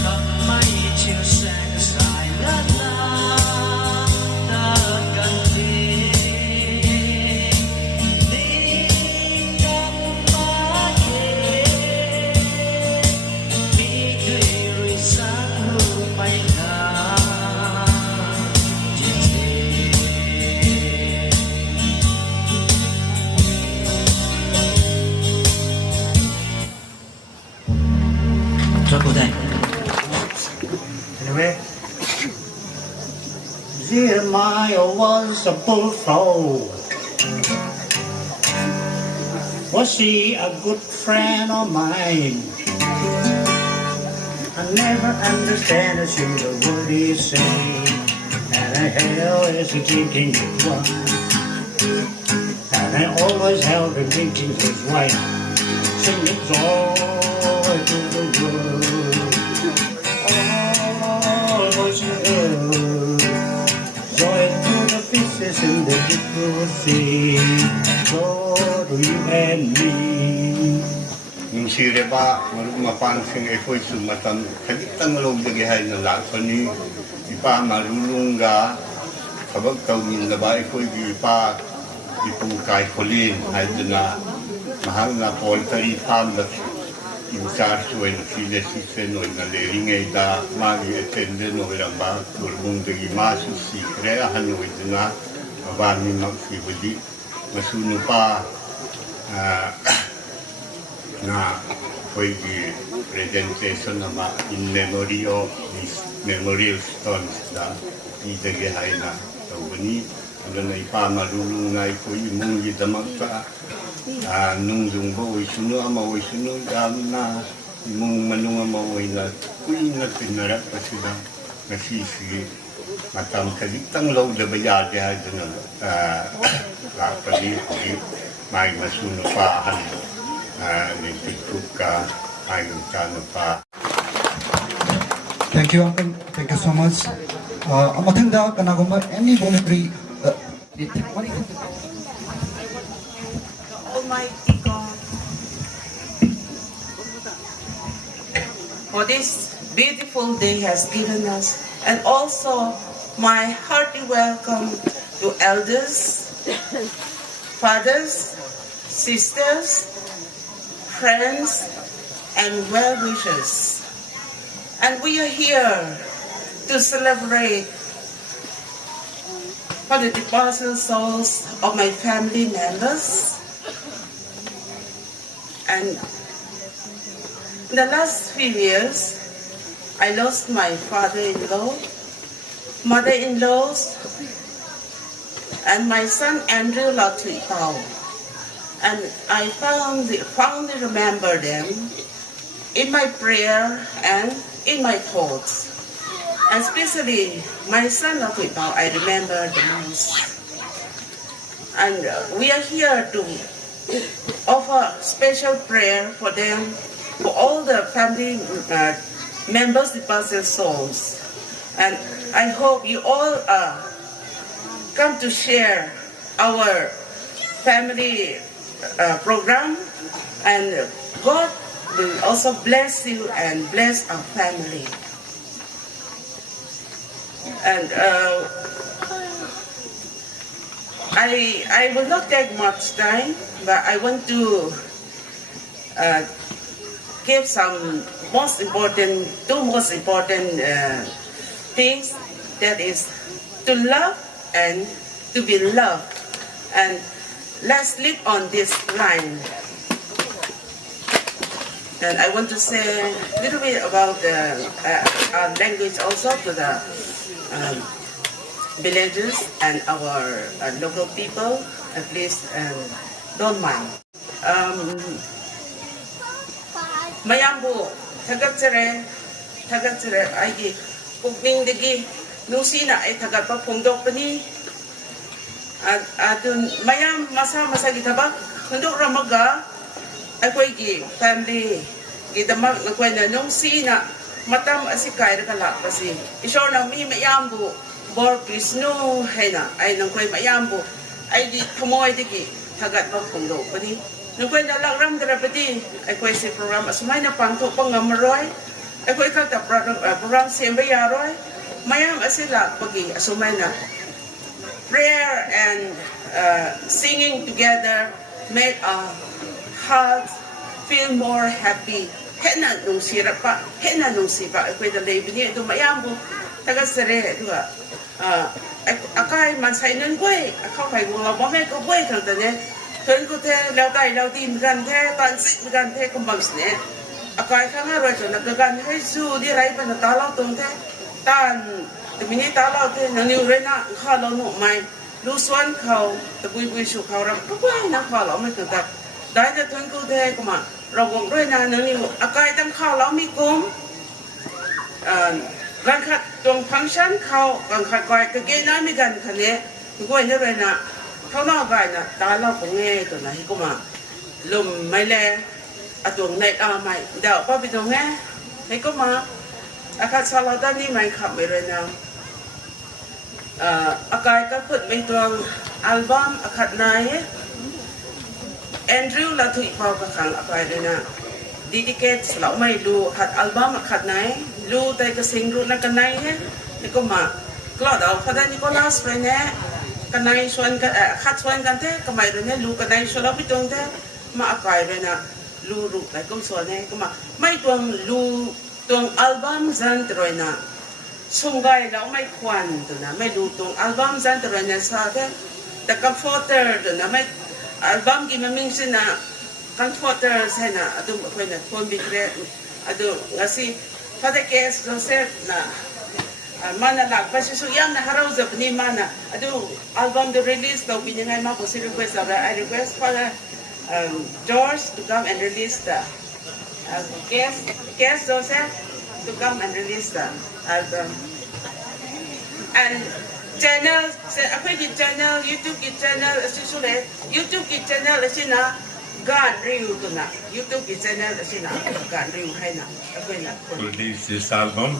khắp mây chiều sáng dài lát la ta cần đi đi ngắm má kề đi tươi rồi sáng hương bay na cho cô đây. Anyway, Jeremiah was a bullfrog. Was he a good friend of mine? I never understand a single word he say, and I hell is drinking his wine, and I always held him drinking his wine, singing joy to the world, always joy to the fishes in the deep blue sea, joy to you and me. Sireba marumapang sing efoi sumatam kaditang lobdagi hay na lakoni ipa marulunga kabag tawin na ba efoi ipa ipong kay kolin hay na mahal na poultry farm na in charge when sila sisen o na leringay da magi attende no ba tulbong dagi masu si krea hanu na mabami magsibuli masuno pa na foi di presentation nama in memory of these memorial stones da idage haina tawani na ipamarulung na iko imong gidamak pa nung jungbo isuno ama isuno na imong manung ama na kuy na tinara pa sila nasisi matam kalitang law da bayade ha dun la pali may masuno pa hando Thank you, Uncle. Thank you so much. Mathangda kanaguma any voluntary. Almighty God, for this beautiful day has given us, and also my hearty welcome to elders, fathers, sisters, friends and well-wishers, and we are here to celebrate for the departed souls of my family members. And in the last few years, I lost my father-in-law, mother-in-laws, and my son Andrew Lotwit Pao. And I fondly remember them in my prayer and in my thoughts. And especially my son Lotwit Pao, I remember the most. And we are here to offer special prayer for them, for all the family members, departed souls. And I hope you all come to share our family program, and God will also bless you and bless our family. And I will not take much time, but I want to give some two most important things, that is to love and to be loved. And let's live on this line. And I want to say a little bit about our language also to the villagers and our local people, at least don't mind. Mayambu, tagatsere, ay pugning digi, nusina ay tagatpa pungdok pani. At mayam masa gitabak, hundok ramaga, ako'y family, gitamag nakoy na nung sina, matam asikay kalak kasi. Isyo na mi mayambu, bor Krishno, hay na, ay nang ko'y mayambu, ay di tumoy digi, tagat ba pundo padi nukoi dalak ram dara padi ai koi se program asmai na pangto pangamroi ai koi ka ta program sembe yaroi mayam asila pagi asmai na prayer and singing together made our hearts feel more happy hena nung sira pa hena nung sipa ai koi da lebini do mayam bu taga sere do akai man sai nan koi akau kai go ba me ko koi thang ta ne thon ko the lao tai lao tin gan the tan sit gan the kum bang sne akai khang ha roi chon na gan hai su di rai pa na ta lao tong the tan de mini ta lao the na ni re na kha lo no mai lu suan khao ta bui bui su khao ra ko koi na kha lo mai ta dai ta thon ko the ko ma ro gong roi na na ni akai tam khao lo mi kum ganขัดตรงฟังก์ชันเขากันขัดก้อยก็เกน้ำมีกันคันนี้ก้อยนี่เลยนะเขานอกกันนะตาเราคงเงี้ยตัวไหนก็มาลมไม่แรงตัวในไม่เดี๋ยวป้าไปตรงเงี้ยให้ก็มาอาการสลัดด้านนี้ไม่ขับไปเลยนะอาการก็เกิดเป็นตัวอัลบั้มอาการไหนแอนดรูว์ละถุยพาวกับขังอาการเลยนะดีดิเกตเราไม่ดูขัดอัลบั้มขัดไหนรู้แต่ก็สิ่งรู้นักกันไหนเนี่ยนี่ก็มากลอดเอาพอได้นี่ก็ลาสไปเนี่ยกันไหนชวนกันขัดชวนกันเท่ก็ไม่รู้เนี่ยรู้กันไหนชวนเราไปตรงเท่มาอะไรเลยนะรู้แต่ก็ส่วนเนี่ยก็มาไม่ตรงรู้ตรงอัลบั้มจันทร์เลยนะส่งไงเราไม่ควันตัวนะไม่ดูตรงอัลบั้มจันทร์เลยนะซาเท่แต่คอมฟอร์เตอร์ตัวนะไม่อัลบั้มกี่มันมีสินะcomforter sana adu ko na phone bigre adu ngasi pada case Joseph na mana lag pa si suyang na haraw sa ni mana adu album the release daw binigay ma ko si request I request for George to come and release the guest Joseph to come and release the album and channel ako'y ki channel YouTube ki channel asisulit YouTube ki channel asina God review to na YouTube channel asina God review hay na ako'y na release this album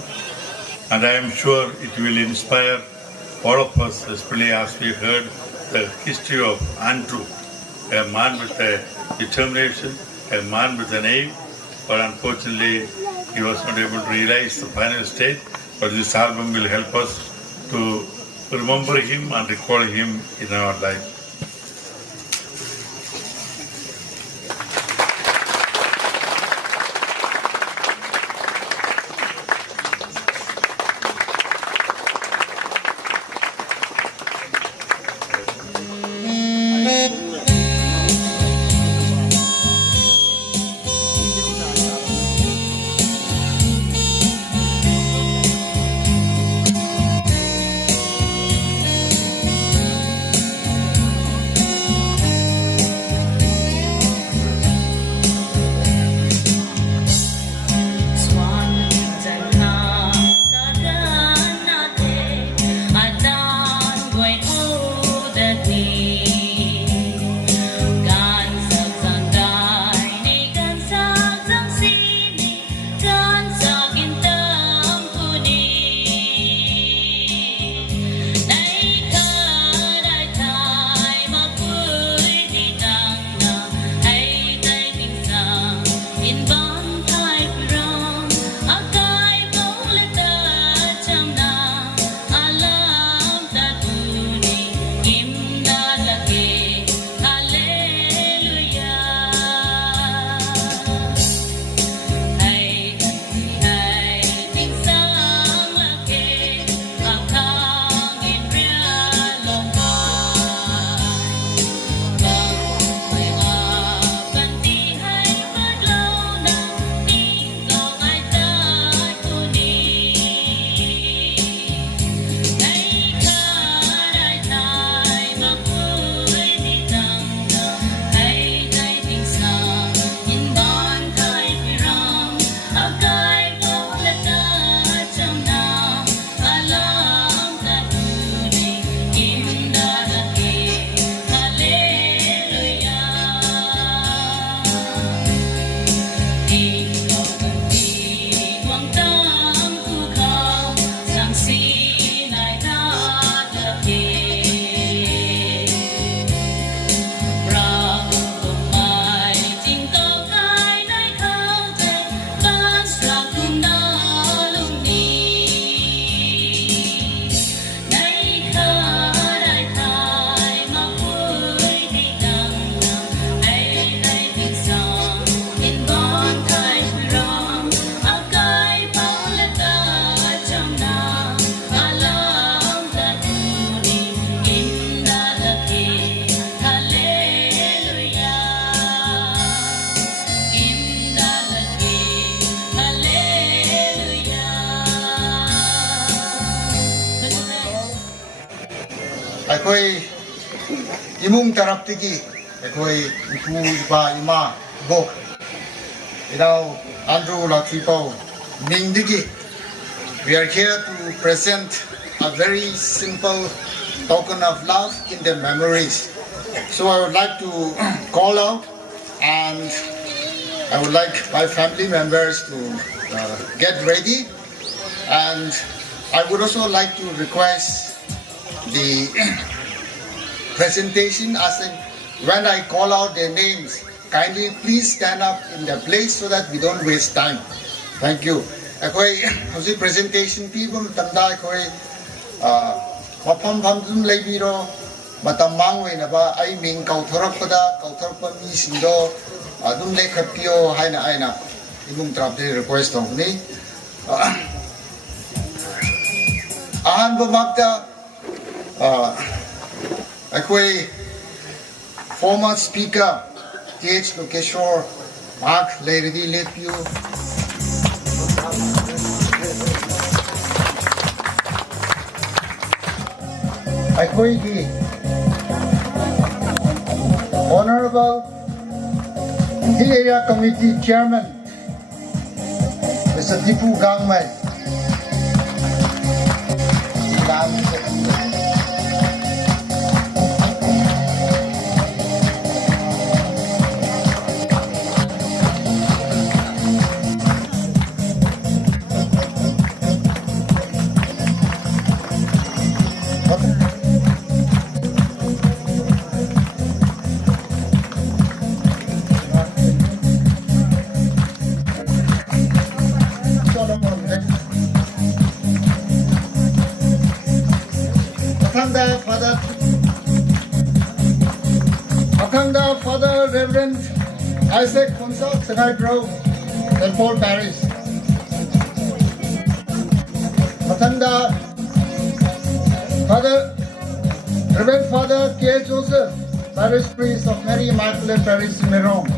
and I am sure it will inspire all of us, especially as we heard the history of Andrew, a man with a determination, a man with an aim, but unfortunately he was not able to realize the final state. But this album will help us to remember him and recall him in our life. ꯑꯩꯈꯣꯏ ꯏꯃꯨꯡ ꯇꯔꯞꯇꯒꯤ ꯑꯩꯈꯣꯏ ꯏꯄꯨ ꯏꯄꯥ ꯏꯃꯥ ꯕꯣꯛ ꯏꯅꯥꯎ ꯑꯟꯗ꯭ꯔꯨ ꯂꯥꯊꯨꯏꯄꯥꯎ ꯃꯤꯡꯗꯒꯤ we are here to present a very simple token of love in their memories. So I would like to call out, and I would like my family members to get ready, and I would also like to request the presentation as in when I call out their names, kindly please stand up in their place so that we don't waste time. Thank you. Akoi hosi presentation people tamda akoi mafam phamdum leibiro matam mangoi na ba ai ming kauthorakpada kauthorakpa mi singdo adum lekhapio haina aina imung trapde request ongni ahan bo magda akoi former speaker T.H. Lokeshwar Mark Leridi Lepio Aikoigi Honorable Hill Area Committee Chairman Mr. Tipu Gangmai Akanda Father Reverend Isaac Consult Senai Grove, St. Paul Parish. Akanda Father Reverend Father K. Joseph, Parish Priest of Mary Immaculate Parish in Rome.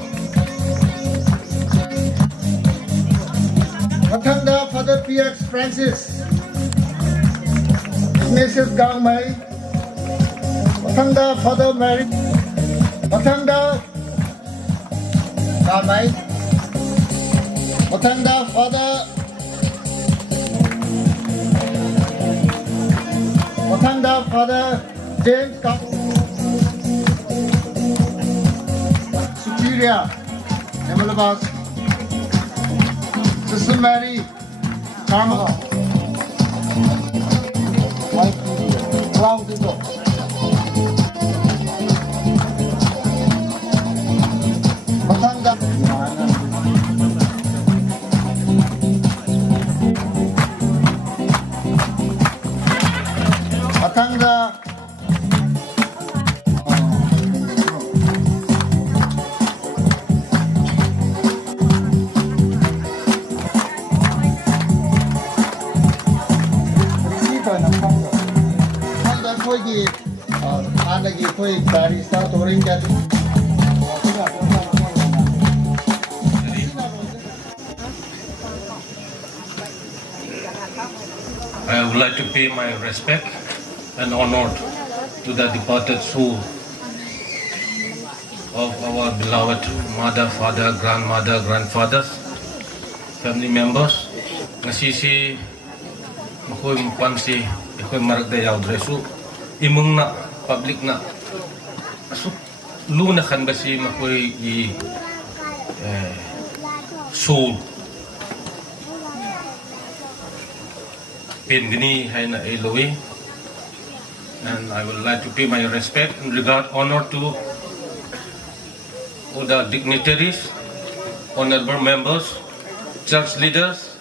Akanda Father P.X. Francis, Ignatius Gangmai. Akanda Father Mary. Akanda Gangmai. Akanda Father. Akanda Father James Superior Emelabas. Sister Mary Carmel. Akanda I would like to pay my respect and honor to the departed soul of our beloved mother, father, grandmother, grandfathers, family members. Ngasi si makoy mpansi ikoy maragda yaudresu imong na public na aso luna kan ba si makoy i soul Pingini Haina Eloe, and I would like to pay my respect and regard honor to all the dignitaries, honorable members, church leaders,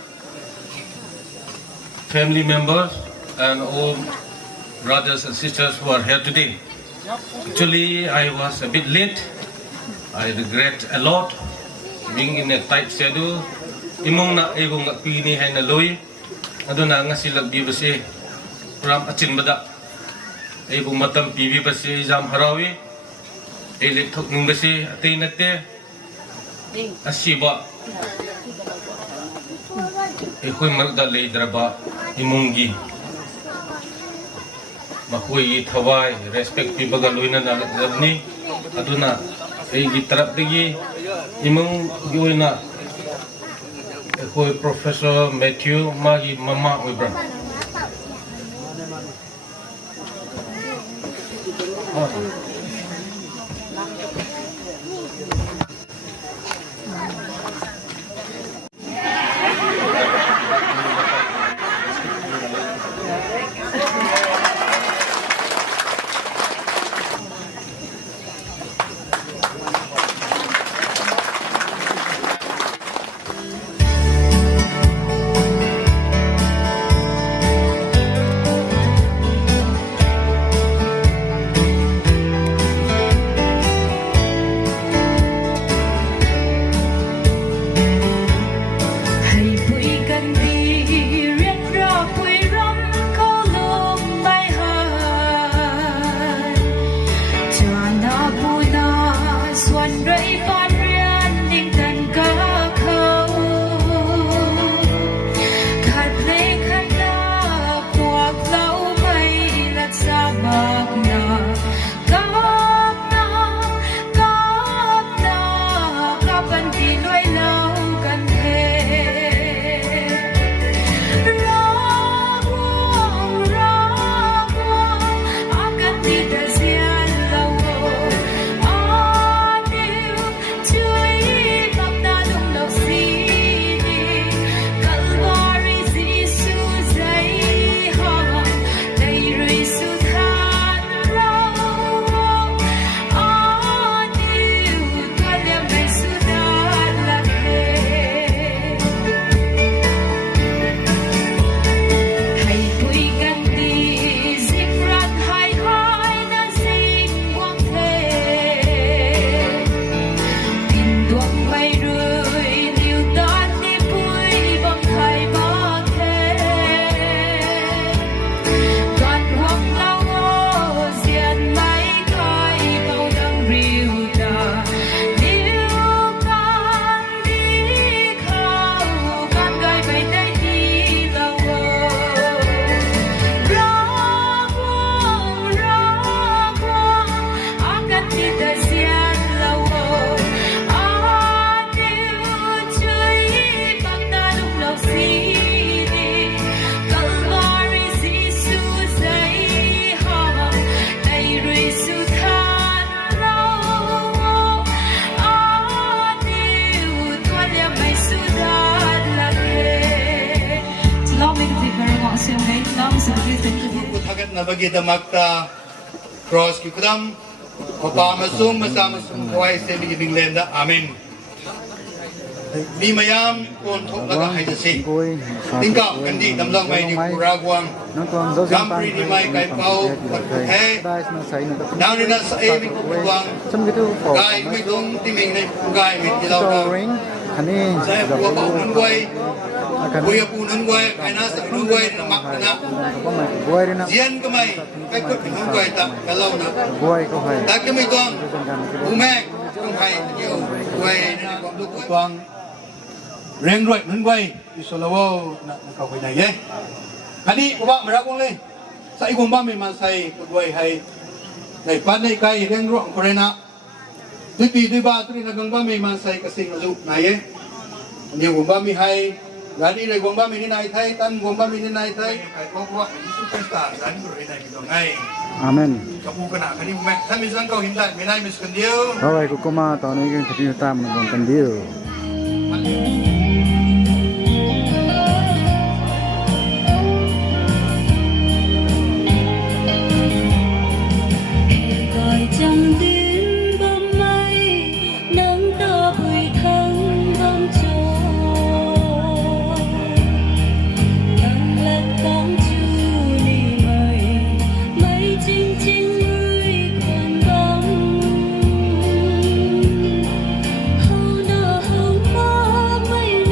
family members, and all brothers and sisters who are here today. Actually, I was a bit late. I regret a lot being in a tight schedule. Imong na ibong pini Haina Loy. Ado na nga sila bibase from achin bada ay bumatam pibi base jam harawi ay lekthok ning base atay nate asiba ay koy marda lay draba imungi makui thawai respect pi bagaluina na ni aduna ei gitrap digi imung yuina koi Professor Matthew magi mama oibra bagi damakta cross ki kudam opa masum masam kawai se bi England amen mi mayam kon thok laga hai se tingka kandi damlong mai ni kuragwang gampri ni mai kai pau he now ni na sa e mi kuragwang gai mi dong timing nei gai mi ti law ani saya ko ba mun goi Kuya punun goi kaina sa punun goi na makna jian kamai kai ko punun goi ta kalau na goi ko hai ta ke mi tuang umek kong hai yo goi na kwam lu tuang reng roi mun goi isolawo na ka goi nai ye ani uba mara kong le sa igong ba mi ma sai ko goi hai nai pan nei kai reng ro ko rena tui pi tui ba tui na gang ba mi ma sai ka sing lu nai ye ni gong ba mi hai gani này gồm ba mình này thay tan gồm ba mình này thay phải có qua superstar đánh rồi này kiểu này amen kamu kena kani mẹ thay mình sang câu hiện tại mình này mình cần điêu rồi cô ma tao nói cái chuyện ta mình còn cần điêu chẳng đến bóng mây nắng ta vui thăng bóng trôi tháng chu đi mây chinh chinh núi còn bóng hầu nở hầu mơ mây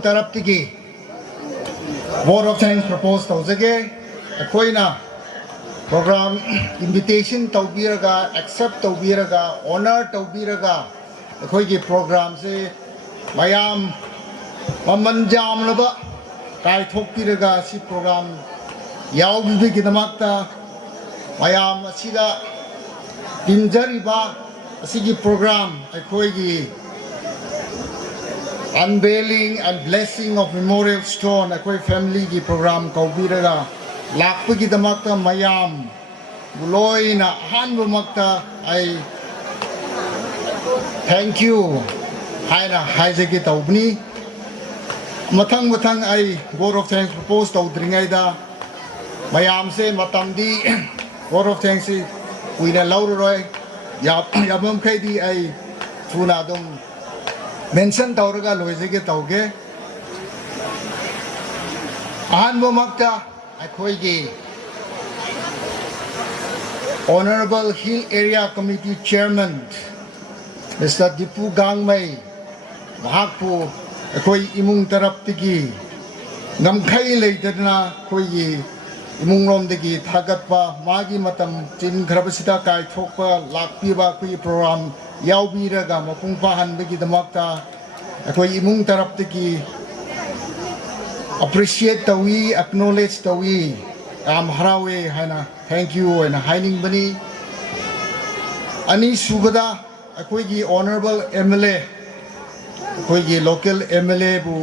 tarap tigi Board of Thanks propose tawjage akoina program invitation tawbiraga accept tawbiraga honor tawbiraga akoigi program se mayam maman jamlaba kai thokpiraga si program yaubigi damakta mayam asida dinjariba asigi program akoigi unveiling and blessing of memorial stone akoi family gi program kaubiraga lakpagi damakta mayam buloina hanbu makta I thank you haina haijagi taubni mathang I Board of Thanks propose taudringai da mayam se matamdi Board of Thanks se uina lauroi yabam khaidi I thuna dum mention tauraga loisege tauge ahanbo makta akoigi Honorable Hill Area Committee Chairman Mr. Dipu Gangmai mahakpu akoi imung taraptigi namkhai leitadna koigi imung romdagi thagatpa magi matam chin khrabasita kai thokpa lakpiba koi program yaubiraga mapung pahanbagi damakta akoi imung taraptigi appreciate tawi acknowledge tawi am harawe haina thank you and haining bani ani sugada akoigi honorable MLA akoigi local MLA bu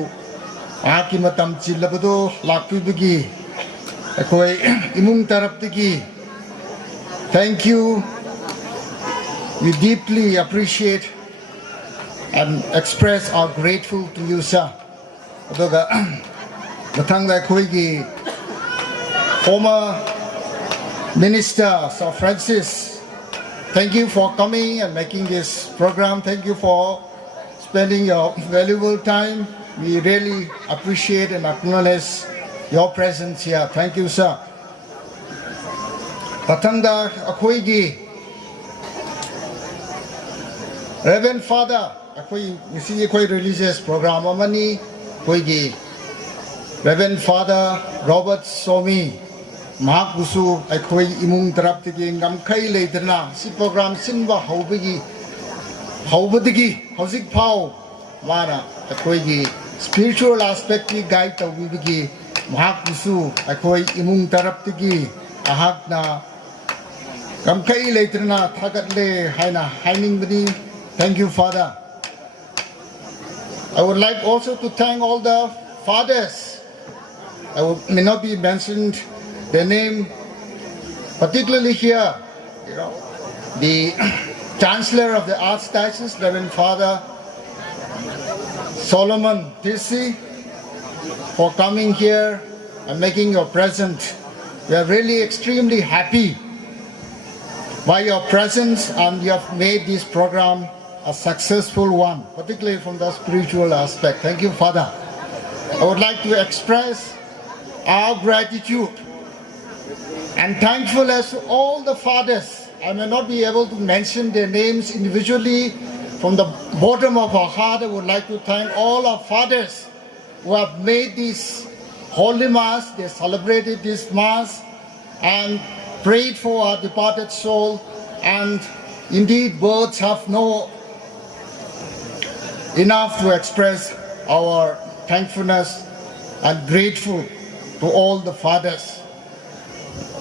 aki matam chilabado lakpibagi akoi imung taraptigi thank you. We deeply appreciate and express our grateful to you, sir. Adoga mathangda koigi former Minister Sir Francis, thank you for coming and making this program. Thank you for spending your valuable time. We really appreciate and acknowledge your presence here. Thank you, sir. Mathangda akoigi Reverend Father, akoi religious program amani koigi Reverend Father Robert Somi mahakbusu akoi imung taraptigi ngamkhai leidrna si program sinba haubagi hojik phau mara akoigi spiritual aspect ki guide tawibagi mahakbusu akoi imung taraptigi ahakna ngamkhai leidrna thagatle haina haining bani. Thank you, Father. I would like also to thank all the fathers. May not be mentioned their name, particularly here, the Chancellor of the Archdiocese, Reverend Father Solomon Tirsi, for coming here and making your presence. We are really extremely happy by your presence, and you have made this program a successful one, particularly from the spiritual aspect. Thank you, Father. I would like to express our gratitude and thankfulness to all the fathers. I may not be able to mention their names individually. From the bottom of our heart, I would like to thank all our fathers who have made this Holy Mass, they celebrated this Mass and prayed for our departed soul. And indeed, words have no enough to express our thankfulness and grateful to all the fathers.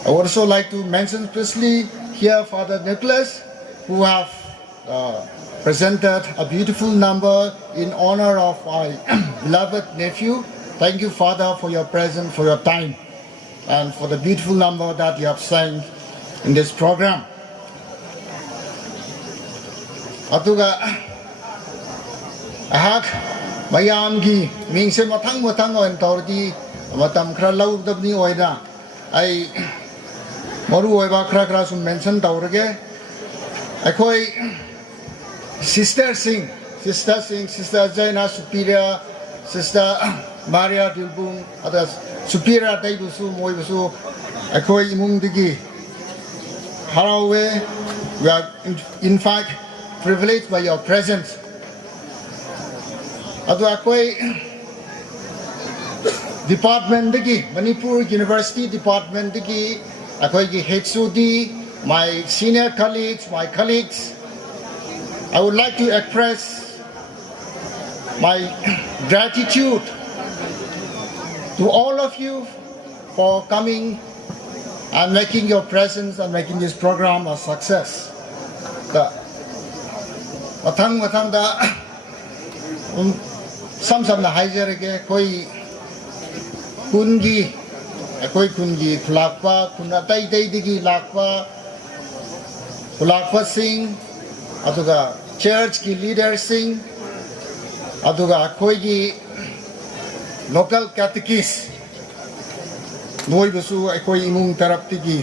I would also like to mention especially here Father Nicholas, who have presented a beautiful number in honor of my beloved nephew. Thank you, Father, for your presence, for your time, and for the beautiful number that you have sang in this program. Atuga ahak mayam gi mingse matang on tordi matam khra laudabni oina ai moru oiba khra sum mention taurage akoi Sister Singh, Sister Jaina Superior, Sister Maria Dilbung, others Superior Daibusu, Moibusu, Akoi Mungdigi. Harawe, we are in fact privileged by your presence. Adu Akoi department dagi Manipur University department dagi akhoi gi HOD, my senior colleagues, my colleagues, I would like to express my gratitude to all of you for coming and making your presence and making this program a success. Matang da sam na haizarege koi kungi khulakpa kunatai dai digi lakpa sing aduga church ki leader sing aduga koi gi local catechist noi basu koi imung tarap tigi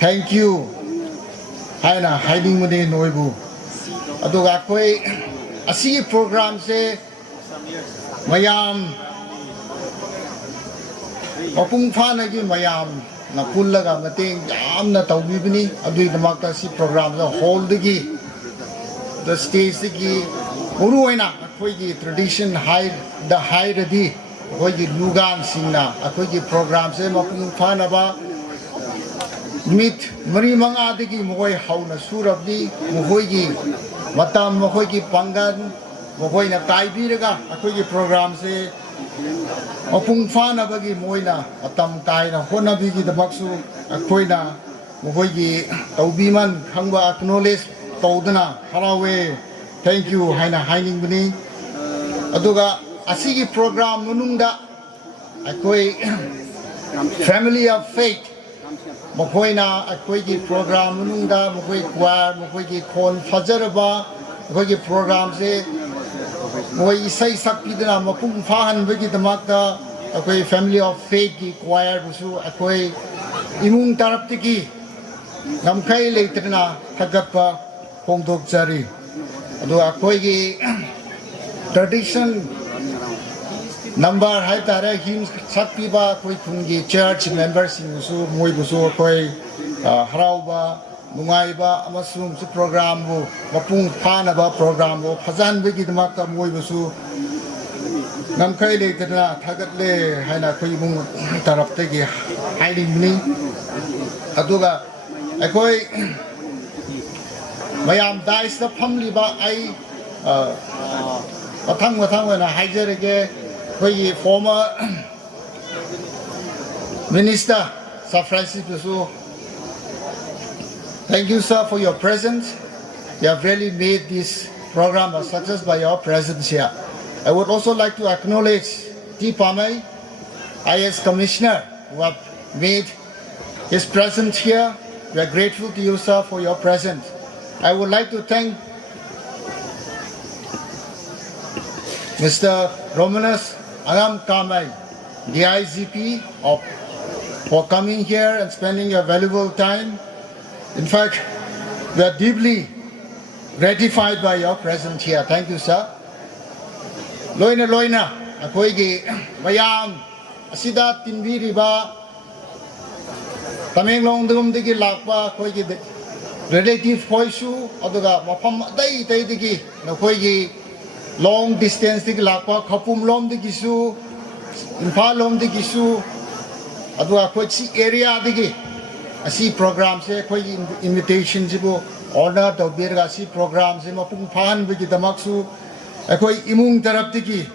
thank you haina hiding mune noi bu aduga koi asi program se mayam mapung phana gi mayam na pullaga mateng yamna tawbibini adui damakta si program the whole digi the stage digi uru oina akhoi gi tradition high the high radi akhoi gi lugan singna akhoi gi program se mapung phana ba mit mari manga digi moi hauna surabdi moi gi matam moi gi pangan moi na kaibiraga akhoi gi program se mapung phana bagi moina atam kai na hona bigi the baksu akoina mohoi gi taubiman khangba acknowledge tawdana harawe thank you haina haining bani aduga asigi program munungda akoi family of faith mokoina akoi gi program munungda mokoi kwar mokoi gi khon fajaraba akoi gi program se moi isai sakpidana mapung phahan bagi damakta akoi family of faith ki choir busu akoi imung tarap tiki namkai leitrina thagappa hongdok jari adu akoi gi tradition number hai tare him sakpiba koi khungi church members busu moi busu akoi harauba nungaiba amasung su program bu mapung phana ba program bu phajan begi damakta moi busu namkai le tana thagat le haina khoi mung tarap te gi hiding ni aduga akoi mayam dais the family ba ai mathang na haijarege khoi former minister Sir Francis busu. Thank you, sir, for your presence. You have really made this program a success by your presence here. I would also like to acknowledge T. Pamay, IS Commissioner, who have made his presence here. We are grateful to you, sir, for your presence. I would like to thank Mr. Romanus Agam Kamai, DIGP, for coming here and spending your valuable time. In fact, we are deeply gratified by your presence here. Thank you, sir. Loina, akoi gi mayam asida tinbi riba Tamenglong dum digi lakpa akoi gi relative hoisu aduga mafam dai digi nakoi gi long distance digi lakpa khapum lom digi su Imphal lom digi su aduga akoi si area digi asi program se koi invitation jibu honor to birga si program se mapung phan bigi damaksu akoi imung tarap tiki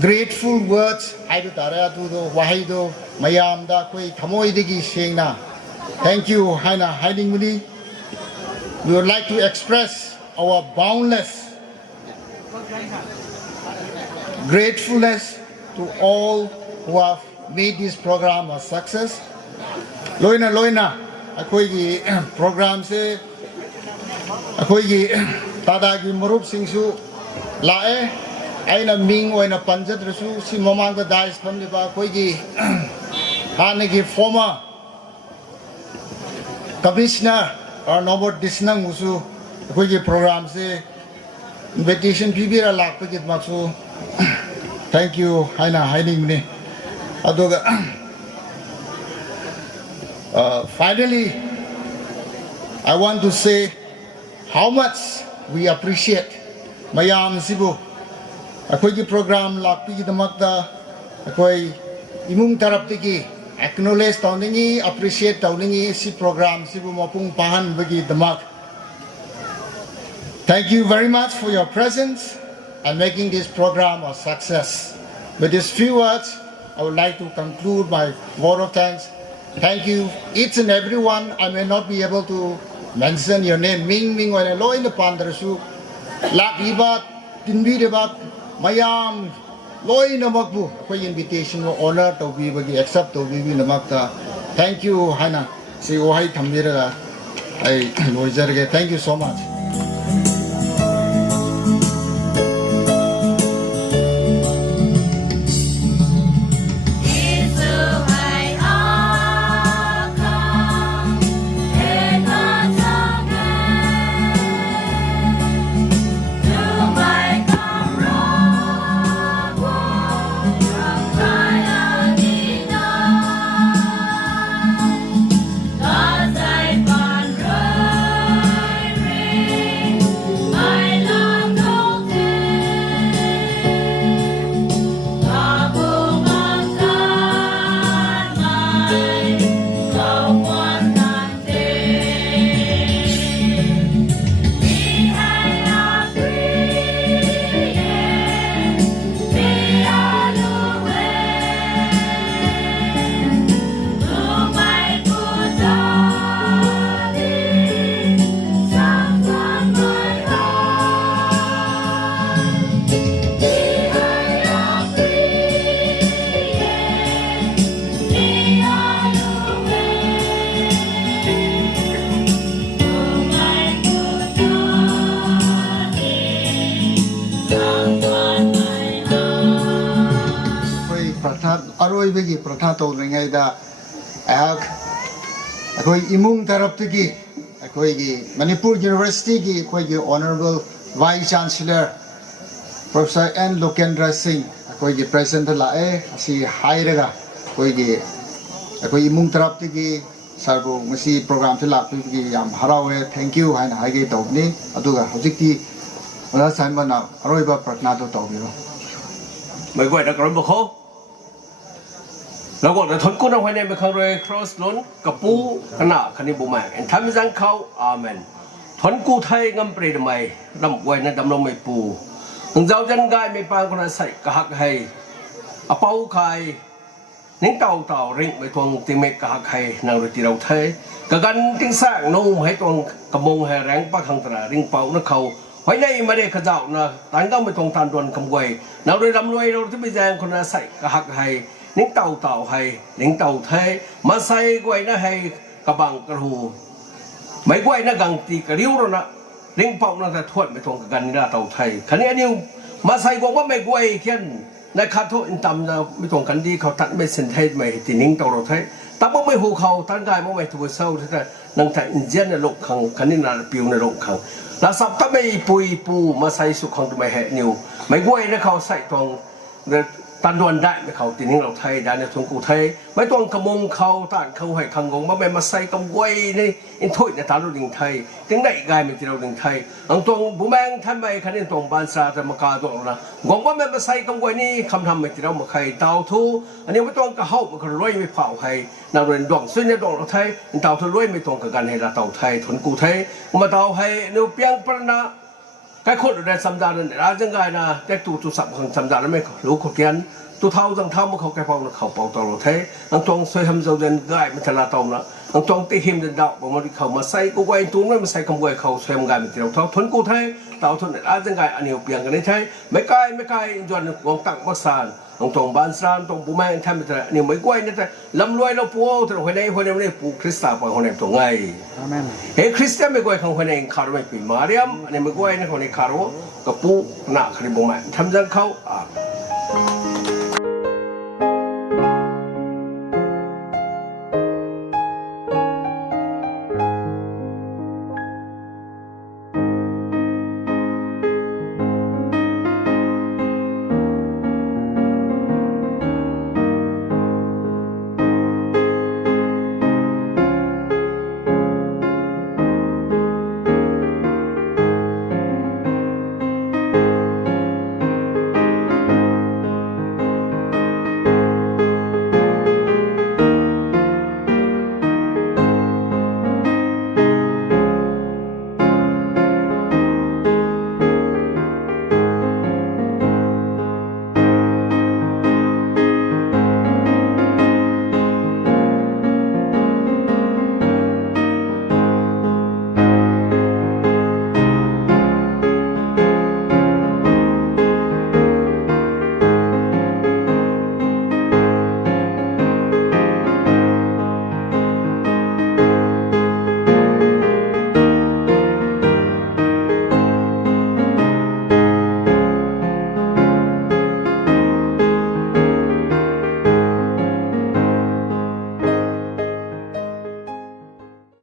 grateful words haidu tara tu do wahai do mayam da koi thamoi digi sengna thank you haina hiding muni. We would like to express our boundless gratefulness to all who have made this program a success. Loina akoi gi program se akoi gi tada gi marup singsu lae aina ming oina panjat rasu si mamang da dais family ba akoi gi hane gi former commissioner or nobot disnang usu akoi gi program se invitation bibira lakpa gi maksu thank you haina hiding me. Finally, I want to say how much we appreciate Mayam Sibu ꯑꯩꯈꯣꯏꯒꯤ programme ꯂꯥꯛꯄꯒꯤꯗꯃꯛꯇ ꯑꯩꯈꯣꯏ ꯏꯃꯨꯡ ꯇꯔꯞꯇꯒꯤ acknowledge ꯇꯧꯅꯤꯡꯉꯤ appreciate ꯇꯧꯅꯤꯡꯉꯤ ꯁꯤ ꯄ꯭ꯔꯣꯒ꯭ꯔꯥꯝꯁꯤꯕꯨ ꯃꯄꯨꯡ ꯐꯥꯍꯟꯕꯒꯤꯗꯃꯛ. Thank you very much for your presence and making this program a success. With these few words, I would like to conclude my vote of thanks. Thank you each and everyone. I may not be able to mention your name. Ming when I low in the pandarasu. Lak ibat, tinbidabat, mayam, low in the makbu. For invitation or honor to be accept to be in the makta. Thank you, Hana. See why Tamira. Thank you so much. ꯑꯔꯣꯏꯕꯒꯤ ꯄ꯭ꯔꯊꯥ ꯇꯧꯗ꯭ꯔꯤꯉꯩꯗ ꯑꯩꯈꯣꯏ ꯏꯃꯨꯡ ꯇꯔꯞꯇꯒꯤ ꯑꯩꯈꯣꯏꯒꯤ ꯃꯅꯤꯄꯨꯔ ꯌꯨꯅꯤꯚꯔꯁꯤꯇꯤꯒꯤ ꯑꯩꯈꯣꯏꯒꯤ honourable vice chancellor professor N Lokendra Singh ꯑꯩꯈꯣꯏꯒꯤ present ꯂꯥꯛꯑꯦ ꯑꯁꯤ ꯍꯥꯏꯔꯒ ꯑꯩꯈꯣꯏ ꯏꯃꯨꯡ ꯇꯔꯞꯇꯒꯤ ꯁꯥꯔꯕꯨ ꯉꯁꯤ ꯄ꯭ꯔꯣꯒ꯭ꯔꯥꯝꯁꯤ ꯂꯥꯛꯄꯤꯕꯒꯤ ꯌꯥꯝ ꯍꯔꯥꯎꯋꯦ ꯊꯦꯡꯛ ꯌꯨ ꯍꯥꯏꯅ ꯍꯥꯏꯒꯦ ꯇꯧꯕꯅꯤ ꯑꯗꯨꯒ ꯍꯧꯖꯤꯛꯇꯤ ꯑꯣꯖꯥ ꯁꯥꯏꯃꯟꯅ ꯑꯔꯣꯏꯕ ꯄ꯭ꯔꯊꯅꯥꯗꯣ ꯇꯧꯕꯤꯔꯣ. Mấy quay đã có một khô. Nó gọi là thôn cú nào hoài này mới khang rồi cross lốn cặp pu khăn nạ khăn đi bù mày. Anh tham gia khâu amen. Thôn cú thay ngâm bể đầm mày đầm quay nên đầm lông mày pu. Thằng giáo dân gai mày pang con là sậy cả hắc hay. À bao khai những tàu rinh mày thuần tìm mày cả hắc hay nàng rồi tì đầu thay. Cả gan tiếng sáng nô hay thuần cầm mông hay ráng bắc hàng tara rinh bao nó khâu. Hoài này mà để khẩn dạo nè, tán gao mới thong tàn đoàn cầm quầy, nào rồi làm nuôi đâu thì bây giờ con là sậy cả hắc hay, những tàu hay, những tàu thế, mà say quầy nó hay cả bằng cả hồ, mấy quầy nó gần thì cả điếu rồi nè, những bao nó là thuận mới thong gần ra tàu thầy, khánh ấy nhiêu, mà say cũng có mấy quầy kiên, này khát thôi tầm ra mới thong gần điเขาตัดไม่เส้นให้ไม่thì những tàu rồi thế,ตับไม่หูเขาตันกายไม่ถูกเศร้าthếแต่นั่งแต่อินเดียนในโลกขังคันนี้น่าปิวในโลกขังแล้วสับถ้าไม่ปุยปูมาใส่สุขของตัวไม่แห่นิวไม่กล้วยนะเขาใส่ตรงตันดวนได้ไม่เขาตีนิ้งเราไทยได้ในทงกูไทยไม่ต้องขมงเขาต่างเขาให้ขังงงมาใส่กำกล้วยนี่อินทุยในตาเราดิ่งไทยถึงได้กายมันที่เราดิ่งไทยอังตรงบุแมงท่านไม่คันนี้ตรงบานซาจะมากาตรงนะงงว่ามาใส่กำกล้วยนี่คำทำมันที่เรามาใครเตาทูอันนี้ไม่ต้องกระเฮามันก็ร้อยไม่เผาให้นางเรนดองซึ่งในดองเราไทยเตาทูร้อยไม่ตรงกับกันให้เราเตาไทยทนกูไทยมาเตาให้เนื้อเปียงปนนะcái khối ở đây sắm ra nên đã chẳng gai là cái tụ sắm hàng sắm ra nó mới lú khổ kiến tụ thâu rằng thâu mà không cái phong là khẩu bảo tàu thế anh trong xoay hâm dầu dân gai mình thật là tàu nữa anh trong tê hiểm dân đạo bằng một khẩu mà say cô quay tú mà say không quay khẩu xoay gai mình tiểu thâu thuần cô thế tàu thuần đã chẳng gai anh hiểu biển cái đấy thế mấy cái dọn ngon tặng bắc sàn ông trong ban san trong bố mẹ tham mình nhiều mấy quay nữa lâm loay lâu pua thì hồi nay pua Christa vào hồi nay trong ngày Amen. Hey Christian mấy quay không hồi nay caro mấy pin Mariam anh mấy quay này hồi nay caro cái pu nã cái bố mẹ tham gia khâu